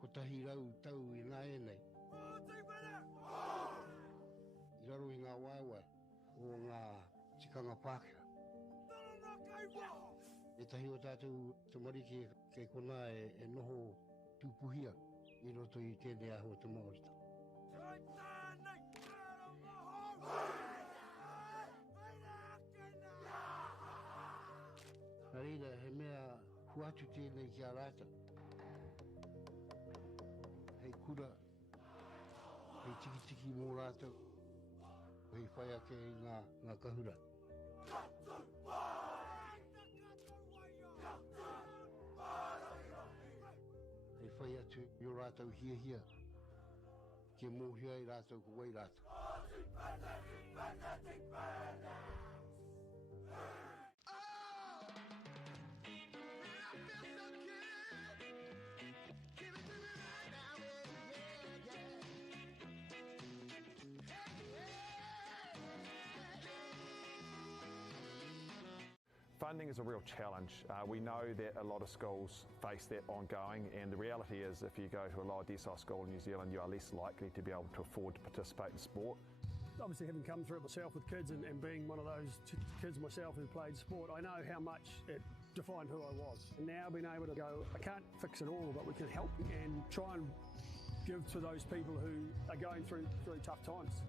kotahi rau tau I ngā e nei. I raro I ngā waiwai o ngā tikanga Pākehā. E tahi o tātou te marike kei kona e noho tūpuhia I roto I tēnei aho te Māorita. Nā reira, he mea huatu tēnei ki a rāta. Hei kura, hei tiki mō rātou, hei whai ake I ngā kahura. Hei whai atu I o rātou hia, ke mōhia I rātou ko wai rātou. Funding is a real challenge. We know that a lot of schools face that ongoing, and the reality is if you go to a lower decile school in New Zealand, you are less likely to be able to afford to participate in sport. Obviously, having come through it myself with kids and being one of those kids myself who played sport, I know how much it defined who I was. And now being able to go, I can't fix it all, but we can help and try and give to those people who are going through tough times.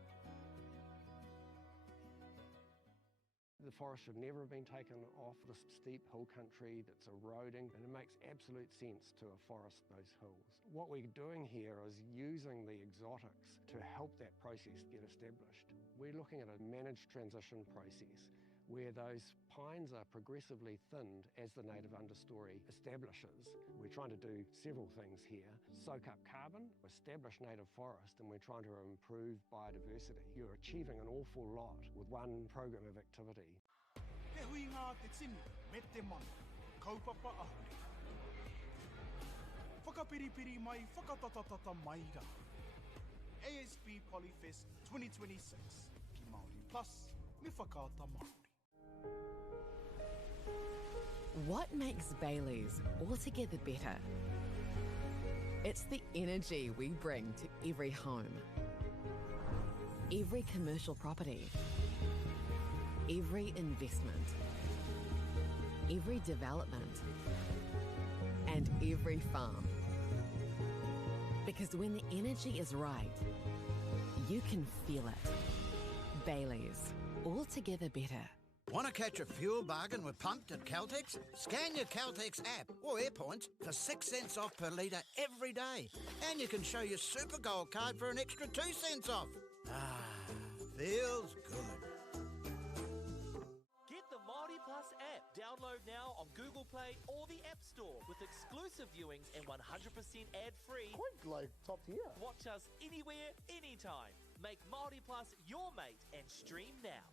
The forest should never have been taken off this steep hill country that's eroding, and it makes absolute sense to afforest those hills. What we're doing here is using the exotics to help that process get established. We're looking at a managed transition process where those pines are progressively thinned as the native understory establishes. We're trying to do several things here. Soak up carbon, establish native forest, and we're trying to improve biodiversity. You're achieving an awful lot with one program of activity. Te hui ngā te tini, me te mana, kaupapa ahuri. Whakapiripiri mai, whakatatatata mai rā. ASB Polyfest 2026, ki Māori Plus, me whakaata Māori. What makes Bailey's altogether better? It's the energy we bring to every home, every commercial property, every investment, every development, and every farm. Because when the energy is right, you can feel it. Bailey's, altogether better. Want to catch a fuel bargain with Pumped at Caltex? Scan your Caltex app or AirPoints for 6 cents off per litre every day. And you can show your Super Gold card for an extra 2 cents off. Ah, feels good. Get the Māori Plus app. Download now on Google Play or the App Store with exclusive viewings and 100% ad-free. Quite like top tier. Watch us anywhere, anytime. Make Māori Plus your mate and stream now.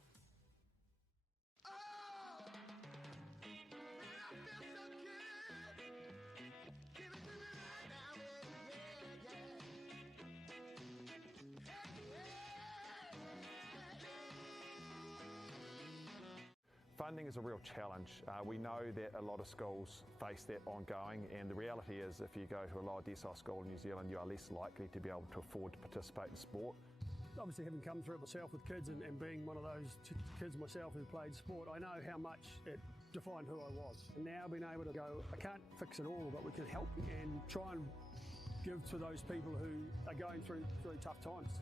Funding is a real challenge. We know that a lot of schools face that ongoing, and the reality is if you go to a lower decile school in New Zealand, you are less likely to be able to afford to participate in sport. Obviously, having come through it myself with kids and being one of those kids myself who played sport, I know how much it defined who I was. And now being able to go, I can't fix it all, but we can help and try and give to those people who are going through tough times.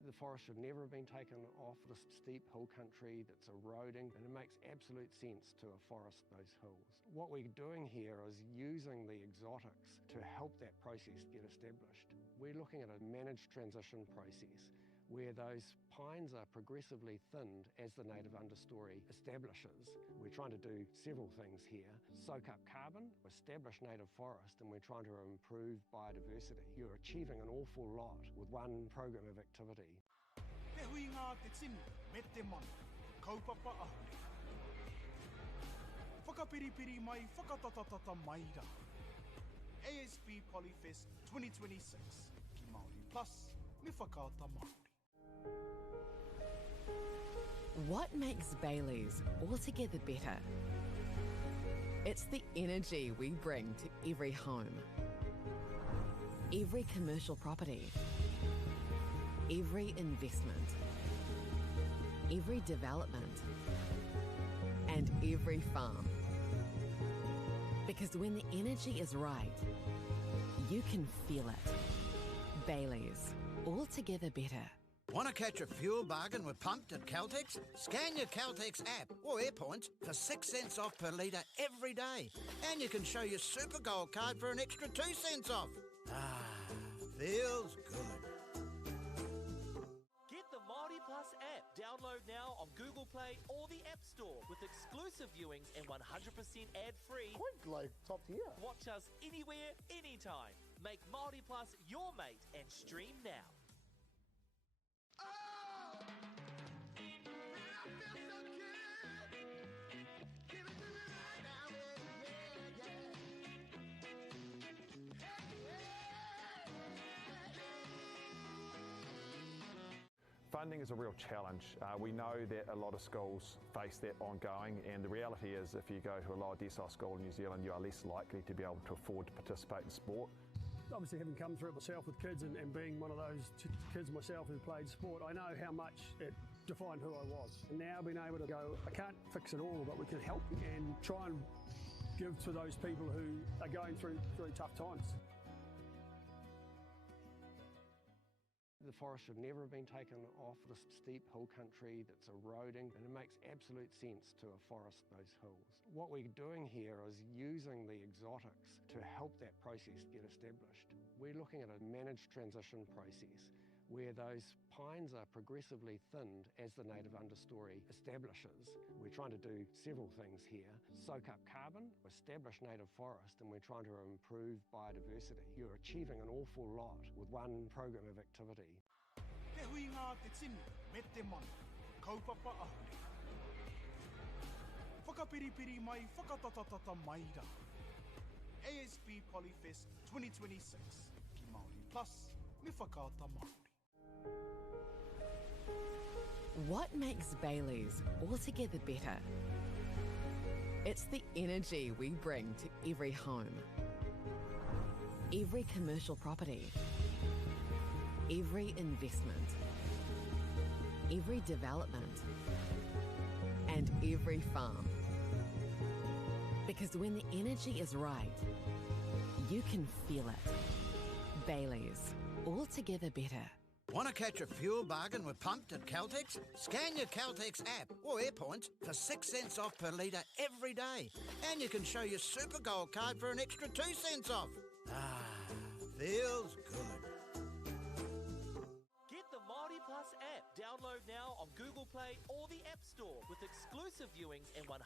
The forest should never have been taken off this steep hill country that's eroding, and it makes absolute sense to afforest those hills. What we're doing here is using the exotics to help that process get established. We're looking at a managed transition process where those pines are progressively thinned as the native understory establishes. We're trying to do several things here. Soak up carbon, establish native forest, and we're trying to improve biodiversity. You're achieving an awful lot with one program of activity. Te hui ngā te tini, me te mana, kaupapa ahuri. Whakapiripiri mai, whakatatatata mai rā. ASB Polyfest 2026, ki Māori Plus, me whakaata Māori. What makes Bailey's altogether better? It's the energy we bring to every home, every commercial property, every investment, every development, and every farm. Because when the energy is right, you can feel it. Baileys, altogether better. Want to catch a fuel bargain with Pumped at Caltex? Scan your Caltex app or AirPoints for 6 cents off per litre every day. And you can show your Super Gold card for an extra 2 cents off. Ah, feels good. Get the Māori Plus app. Download now on Google Play or the App Store with exclusive viewings and 100% ad-free. Quite like top tier. Watch us anywhere, anytime. Make Māori Plus your mate and stream now. Funding is a real challenge. We know that a lot of schools face that ongoing, and the reality is if you go to a lower decile school in New Zealand, you are less likely to be able to afford to participate in sport. Obviously, having come through it myself with kids and being one of those kids myself who played sport, I know how much it defined who I was. And now being able to go, I can't fix it all, but we can help and try and give to those people who are going through really tough times. The forest should never have been taken off this steep hill country that's eroding, and it makes absolute sense to afforest those hills. What we're doing here is using the exotics to help that process get established. We're looking at a managed transition process where those pines are progressively thinned as the native understory establishes. We're trying to do several things here. Soak up carbon, establish native forest, and we're trying to improve biodiversity. You're achieving an awful lot with one program of activity. Te hui ngā te tini, me te mana, kaupapa ahuri. Whakapiripiri mai, whakatatatata mai rā. ASB Polyfest 2026, ki Māori Plus, me whakaata Māori. What makes Baileys altogether better? It's the energy we bring to every home, every commercial property, every investment, every development, and every farm. Because when the energy is right, you can feel it. Baileys, altogether better. Want to catch a fuel bargain with Pumped at Caltex? Scan your Caltex app or AirPoints for 6 cents off per litre every day. And you can show your Super Gold card for an extra 2 cents off. Ah, feels good. Get the Māori Plus app. Download now on Google Play or the App Store with exclusive viewings and 100%.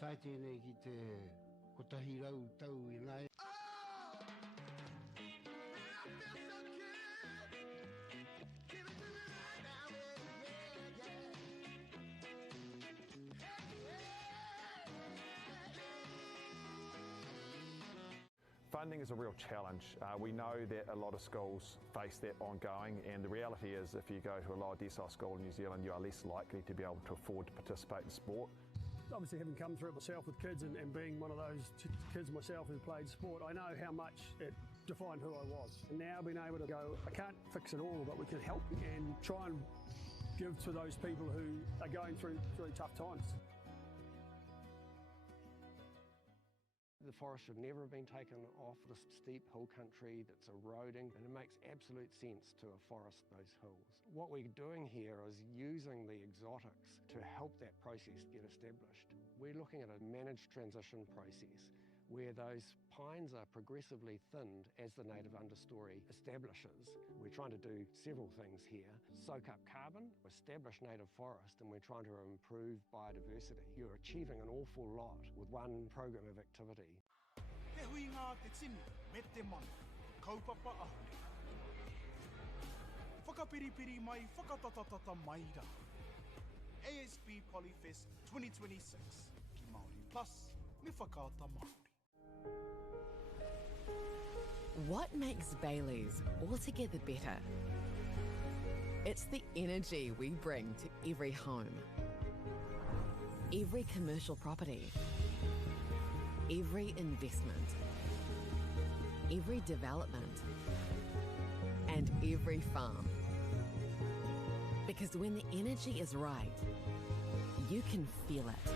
tai tēnei ki te kotahi rau tau I ngai. Funding is a real challenge. We know that a lot of schools face that ongoing, and the reality is if you go to a lower decile school in New Zealand, you are less likely to be able to afford to participate in sport. Obviously, having come through it myself with kids and being one of those kids myself who played sport, I know how much it defined who I was. And now being able to go, I can't fix it all, but we can help and try and give to those people who are going through tough times. The forest should never have been taken off this steep hill country that's eroding, and it makes absolute sense to afforest those hills. What we're doing here is using the exotics to help that process get established. We're looking at a managed transition process where those pines are progressively thinned as the native understory establishes. We're trying to do several things here. Soak up carbon, establish native forest, and we're trying to improve biodiversity. You're achieving an awful lot with one program of activity. Te hui ngā te tini, me te mana, kaupapa ahuri. Whakapiripiri mai, whakatatatata mai rā. ASB Polyfest 2026, ki Māori Plus, me whakaata Māori. What makes Bailey's altogether better? It's the energy we bring to every home, every commercial property, every investment, every development, and every farm. Because when the energy is right, you can feel it.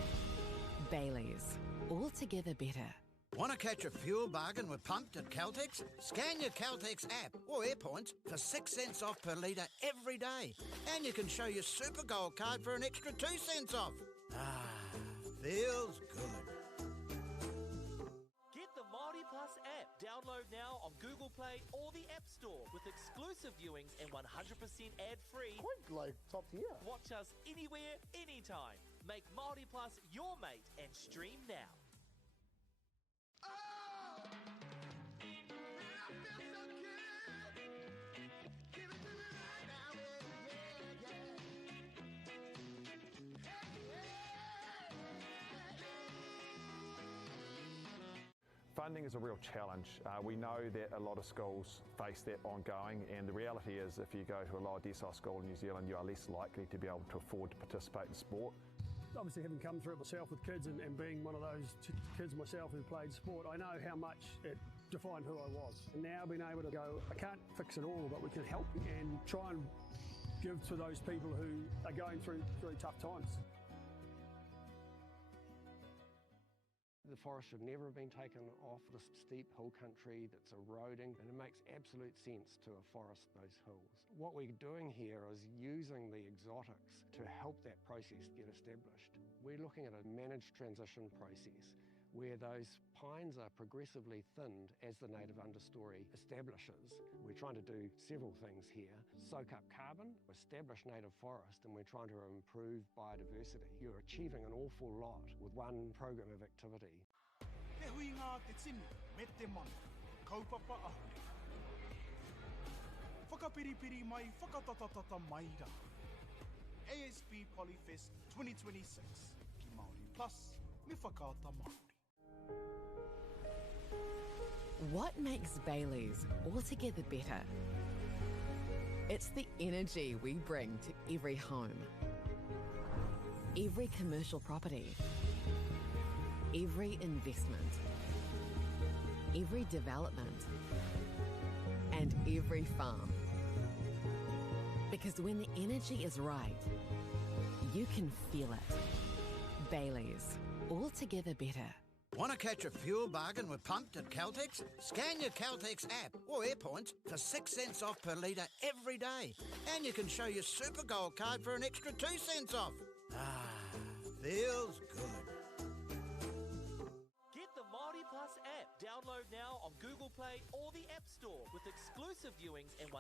Bailey's, altogether better. Want to catch a fuel bargain with Pumped at Caltex? Scan your Caltex app or AirPoints for 6 cents off per litre every day. And you can show your Super Gold card for an extra 2 cents off. Ah, feels good. Get the Māori Plus app. Download now on Google Play or the App Store with exclusive viewings and 100% ad-free. Quite like top tier. Watch us anywhere, anytime. Make Māori Plus your mate and stream now. Funding is a real challenge. We know that a lot of schools face that ongoing, and the reality is if you go to a lower decile school in New Zealand, you are less likely to be able to afford to participate in sport. Obviously, having come through it myself with kids and being one of those kids myself who played sport, I know how much it defined who I was. And now being able to go, I can't fix it all, but we can help and try and give to those people who are going through tough times. The forest should never have been taken off this steep hill country that's eroding, and it makes absolute sense to afforest those hills. What we're doing here is using the exotics to help that process get established. We're looking at a managed transition process where those pines are progressively thinned as the native understory establishes. We're trying to do several things here. Soak up carbon, establish native forest, and we're trying to improve biodiversity. You're achieving an awful lot with one program of activity. Te hui ngā te tini, me te mana, kaupapa ahuri. Whakapiripiri mai, whakatatatata mai rā. ASB Polyfest 2026, ki Māori Plus, me whakaata Māori. What makes Bailey's altogether better? It's the energy we bring to every home, every commercial property, every investment, every development, and every farm. Because when the energy is right, you can feel it. Bailey's, altogether better. Want to catch a fuel bargain with Pumped at Caltex? Scan your Caltex app or AirPoints for 6 cents off per litre every day. And you can show your Super Gold card for an extra 2 cents off. Ah, feels good. Get the Māori Plus app. Download now on Google Play or the App Store with exclusive viewings and 100%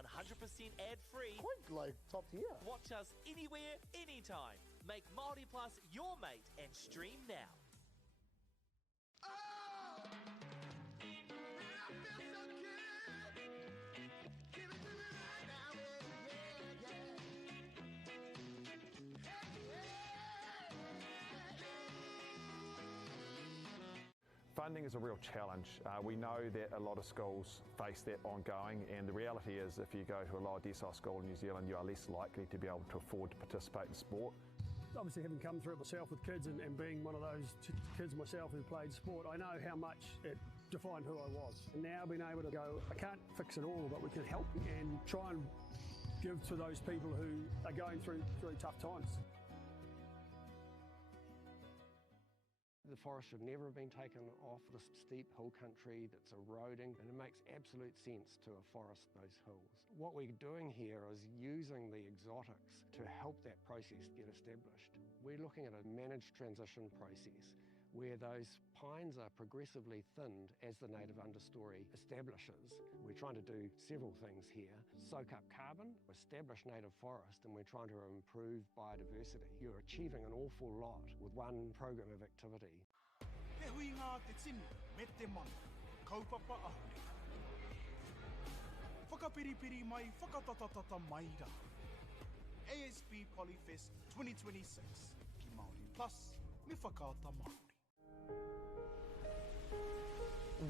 ad-free. Quite like top tier. Watch us anywhere, anytime. Make Māori Plus your mate and stream now. Funding is a real challenge. We know that a lot of schools face that ongoing, and the reality is if you go to a lower decile school in New Zealand, you are less likely to be able to afford to participate in sport. Obviously, having come through it myself with kids and being one of those kids myself who played sport, I know how much it defined who I was. And now being able to go, I can't fix it all, but we can help and try and give to those people who are going through tough times. The forest should never have been taken off this steep hill country that's eroding, and it makes absolute sense to afforest those hills. What we're doing here is using the exotics to help that process get established. We're looking at a managed transition process where those pines are progressively thinned as the native understory establishes. We're trying to do several things here. Soak up carbon, establish native forest, and we're trying to improve biodiversity. You're achieving an awful lot with one program of activity. Te hui ngā te tini, me te mana, kaupapa ahuri. Whakapiripiri mai, whakatatatata mai rā. ASB Polyfest 2026, ki Māori Plus, me whakaata Māori.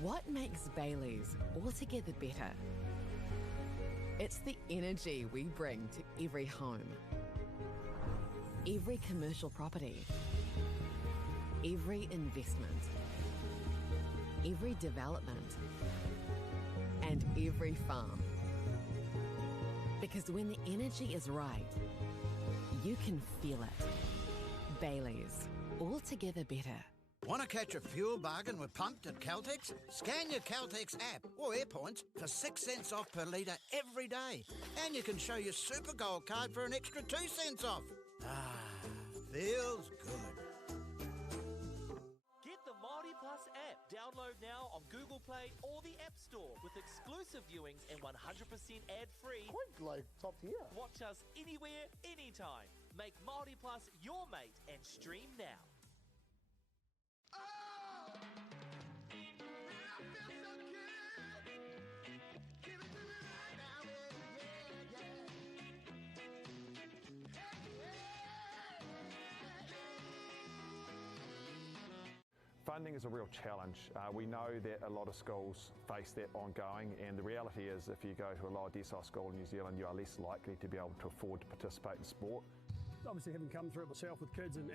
What makes Bailey's altogether better? It's the energy we bring to every home, every commercial property, every investment, every development, and every farm. Because when the energy is right, you can feel it. Bailey's, altogether better. Want to catch a fuel bargain with Pumped at Caltex? Scan your Caltex app or AirPoints for 6 cents off per litre every day. And you can show your Super Gold card for an extra 2 cents off. Ah, feels good. Get the Māori Plus app. Download now on Google Play or the App Store with exclusive viewings and 100% ad-free. Quite like top tier. Watch us anywhere, anytime. Make Māori Plus your mate and stream now. Funding is a real challenge. We know that a lot of schools face that ongoing, and the reality is if you go to a lower decile school in New Zealand, you are less likely to be able to afford to participate in sport. Obviously, having come through it myself with kids and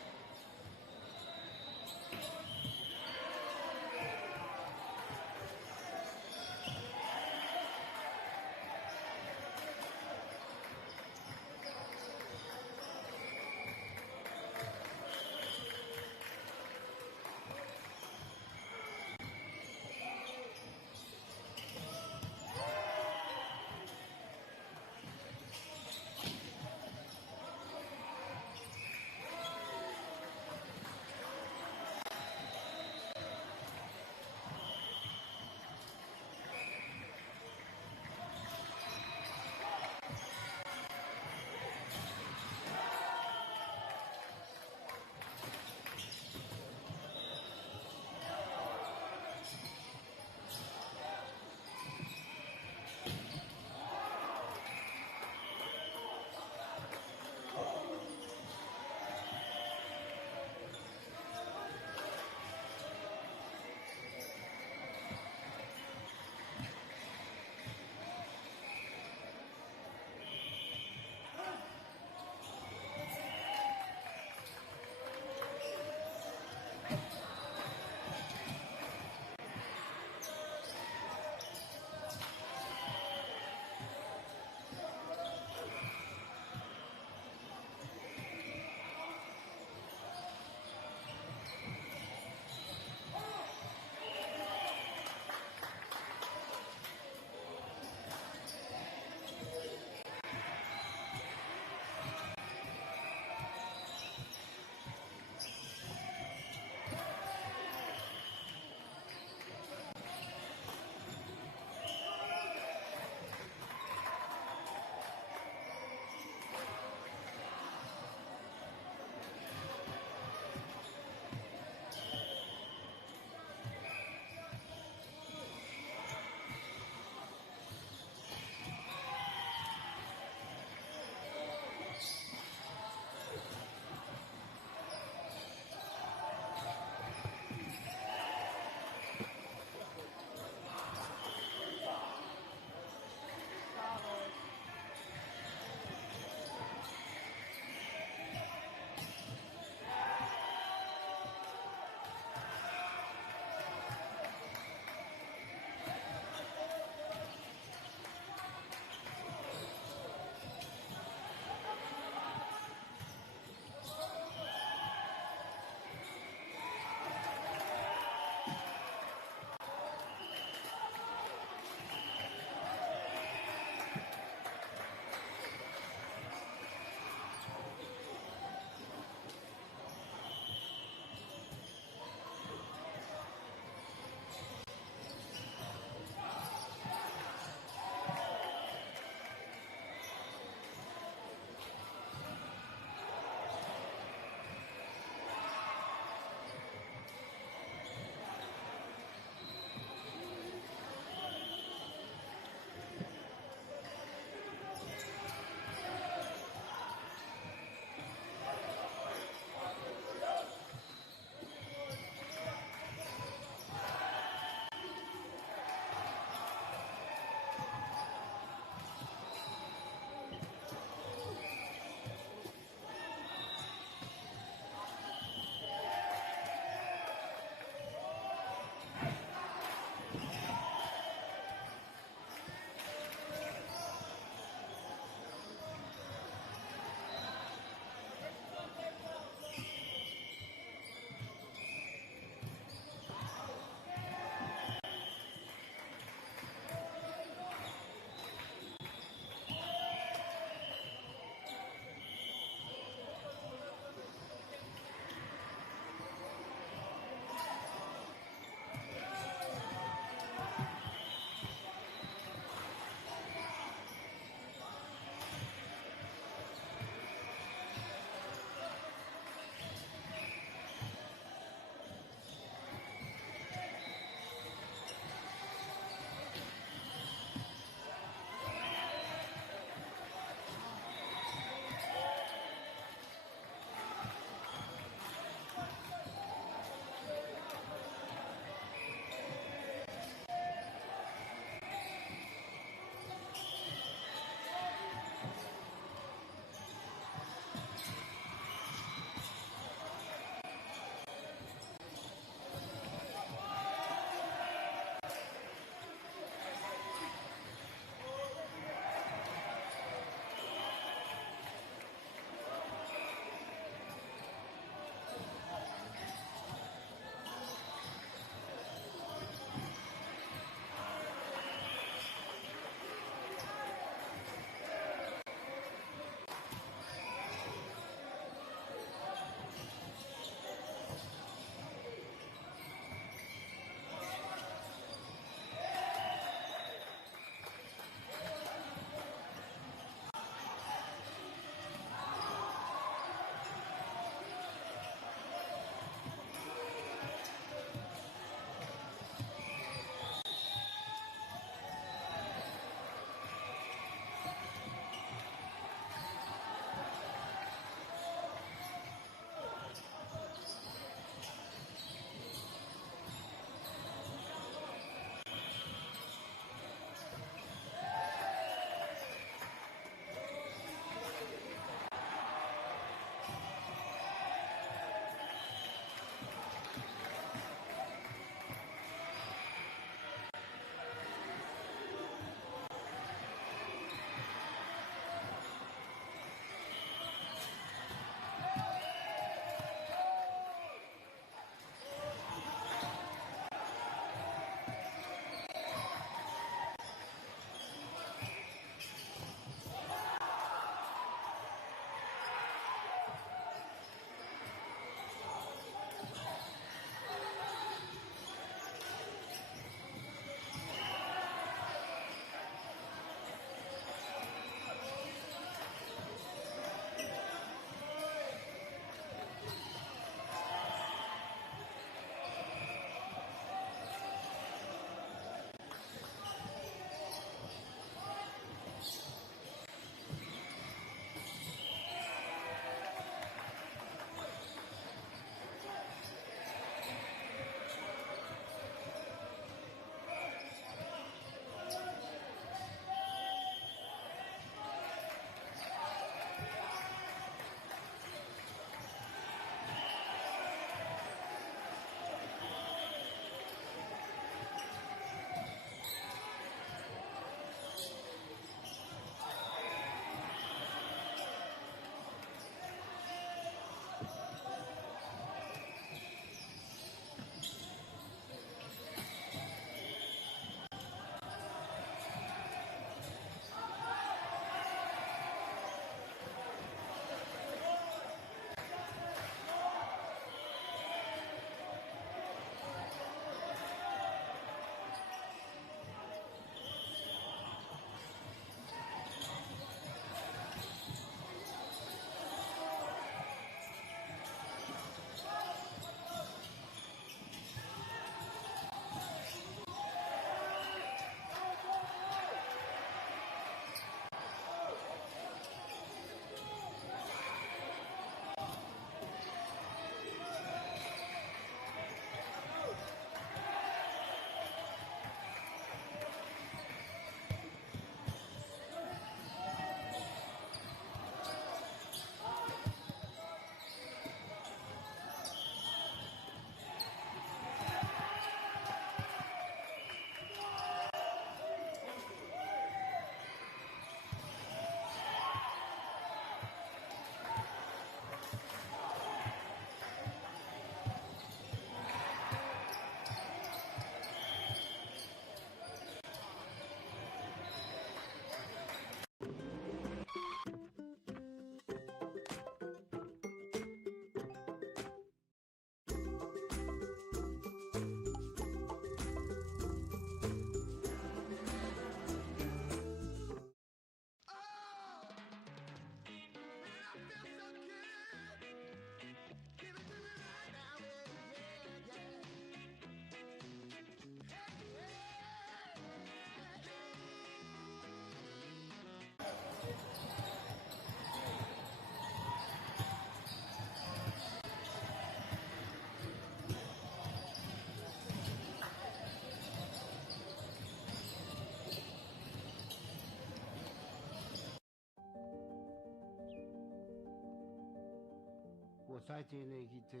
Ko tai tēnei ki te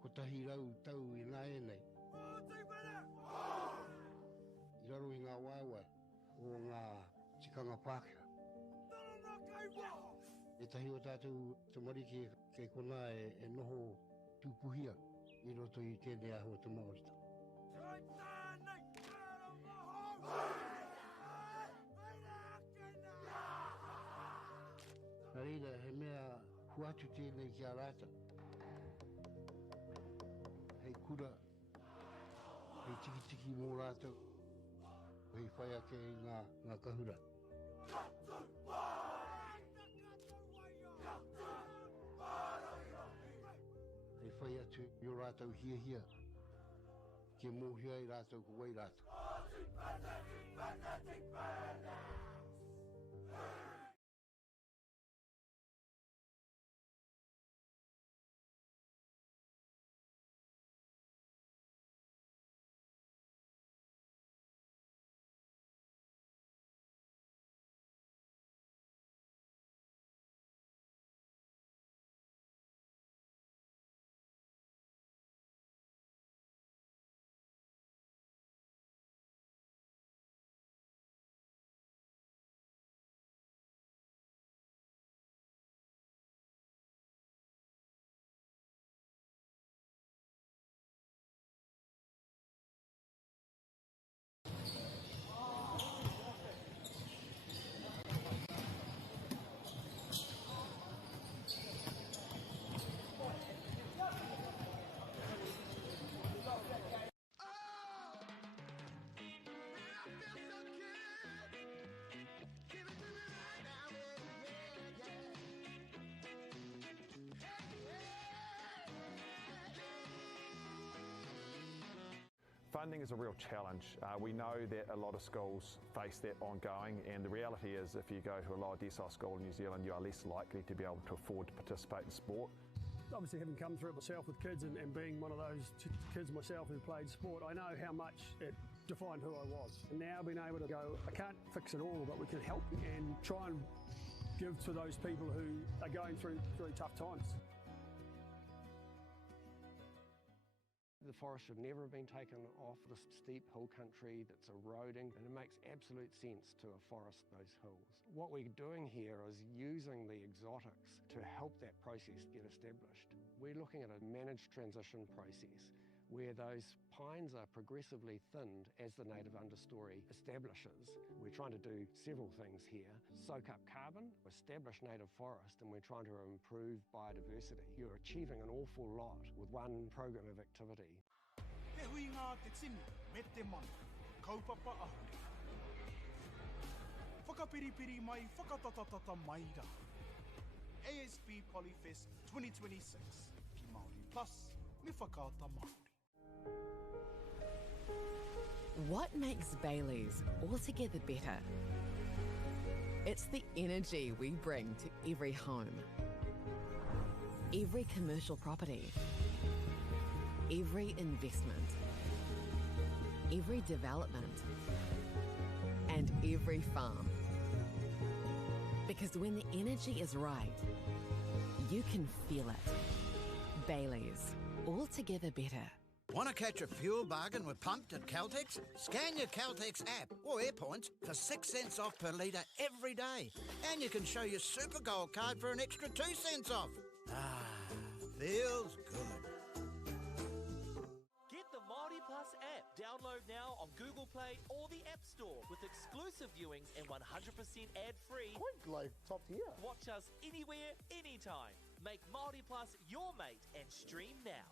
ko tahi rau tau I nā e nei. I raro I ngā waiwai o ngā tikanga Pākehā. E tahi o tātou te marike kei kona e noho tūpuhia I roto I tēnei aho te Māorita. Nā reira, he mea huatu tēnei ki a rāta. Hei kura, hei tiki mō rātou, hei whai ake I ngā kahura. Hei whai atu I o rātou hia, ke mōhia I rātou ko wai rātou. Funding is a real challenge. We know that a lot of schools face that ongoing, and the reality is if you go to a lower decile school in New Zealand, you are less likely to be able to afford to participate in sport. Obviously, having come through it myself with kids and being one of those kids myself who played sport, I know how much it defined who I was. And now being able to go, I can't fix it all, but we can help and try and give to those people who are going through very tough times. The forest should never have been taken off this steep hill country that's eroding, and it makes absolute sense to afforest those hills. What we're doing here is using the exotics to help that process get established. We're looking at a managed transition process where those pines are progressively thinned as the native understory establishes. We're trying to do several things here. Soak up carbon, establish native forest, and we're trying to improve biodiversity. You're achieving an awful lot with one program of activity. Te hui ngā te tini, me te mana, kaupapa ahuri. Whakapiripiri mai, whakatatatata mai rā. ASB Polyfest 2026, ki Māori Plus, me whakaata Māori. What makes Bailey's altogether better? It's the energy we bring to every home, every commercial property, every investment, every development, and every farm. Because when the energy is right, you can feel it. Bailey's, altogether better. Want to catch a fuel bargain with Pumped at Caltex? Scan your Caltex app or AirPoints for 6 cents off per litre every day. And you can show your Super Gold card for an extra 2 cents off. Ah, feels good. Get the Māori Plus app. Download now on Google Play or the App Store with exclusive viewings and 100% ad-free. Quite like top tier. Watch us anywhere, anytime. Make Māori Plus your mate and stream now.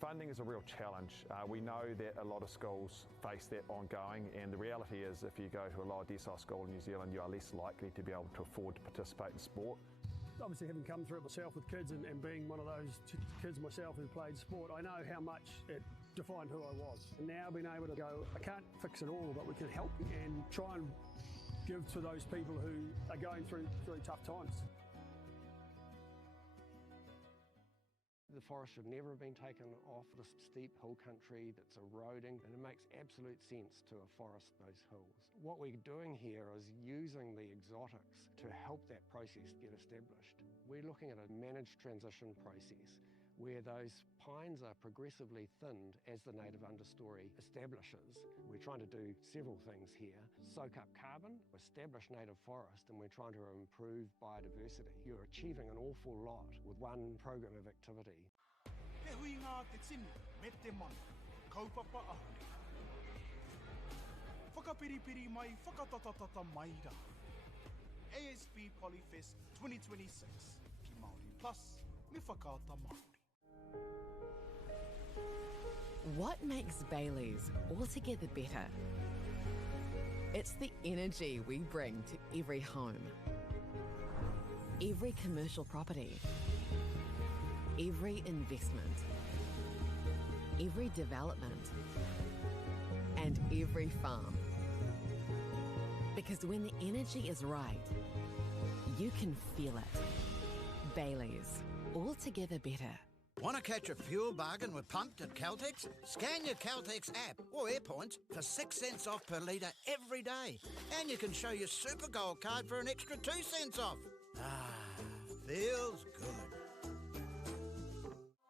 Funding is a real challenge. We know that a lot of schools face that ongoing, and the reality is if you go to a lower decile school in New Zealand, you are less likely to be able to afford to participate in sport. Obviously, having come through it myself with kids and being one of those kids myself who played sport, I know how much it defined who I was. And now being able to go, I can't fix it all, but we can help and try and give to those people who are going through very tough times. The forest should never have been taken off this steep hill country that's eroding, and it makes absolute sense to afforest those hills. What we're doing here is using the exotics to help that process get established. We're looking at a managed transition process where those pines are progressively thinned as the native understory establishes. We're trying to do several things here. Soak up carbon, establish native forest, and we're trying to improve biodiversity. You're achieving an awful lot with one program of activity. Te hui ngā te tini, me te mana, kaupapa ahuri. Whakapiripiri mai, whakatatatata mai rā. ASB Polyfest 2026, ki Māori Plus, me whakaata Māori. What makes Bailey's altogether better? It's the energy we bring to every home, every commercial property, every investment, every development, and every farm. Because when the energy is right, you can feel it. Bailey's, altogether better. Want to catch a fuel bargain with Pumped at Caltex? Scan your Caltex app or AirPoints for 6 cents off per litre every day. And you can show your Super Gold card for an extra 2 cents off. Ah, feels good.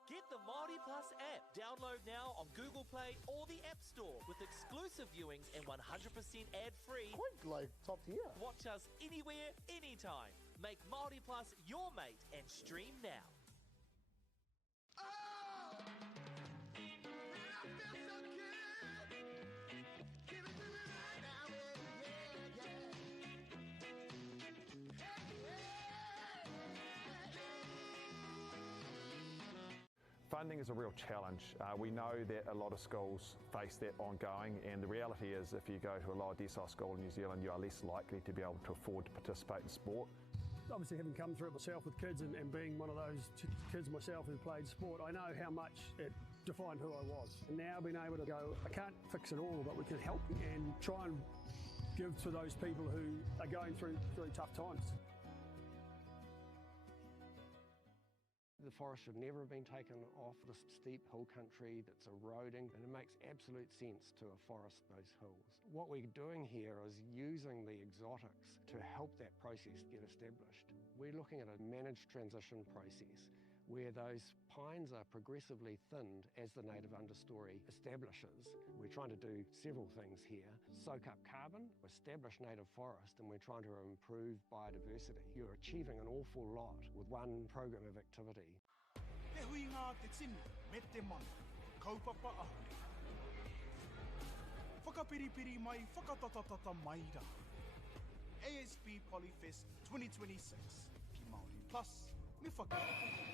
Get the Māori Plus app. Download now on Google Play or the App Store with exclusive viewings and 100% ad-free. Quite like top tier. Watch us anywhere, anytime. Make Māori Plus your mate and stream now. Funding is a real challenge. We know that a lot of schools face that ongoing, and the reality is if you go to a lower decile school in New Zealand, you are less likely to be able to afford to participate in sport. Obviously, having come through it myself with kids and being one of those kids myself who played sport, I know how much it defined who I was. And now being able to go, I can't fix it all, but we can help and try and give to those people who are going through tough times. The forest should never have been taken off this steep hill country that's eroding, and it makes absolute sense to afforest those hills. What we're doing here is using the exotics to help that process get established. We're looking at a managed transition process where those pines are progressively thinned as the native understory establishes. We're trying to do several things here. Soak up carbon, establish native forest, and we're trying to improve biodiversity. You're achieving an awful lot with one program of activity. Te hui ngā te tini, me te mana, kaupapa ahuri. Whakapiripiri mai, whakatatatata mai rā. ASB Polyfest 2026, ki Māori Plus, me whakaata.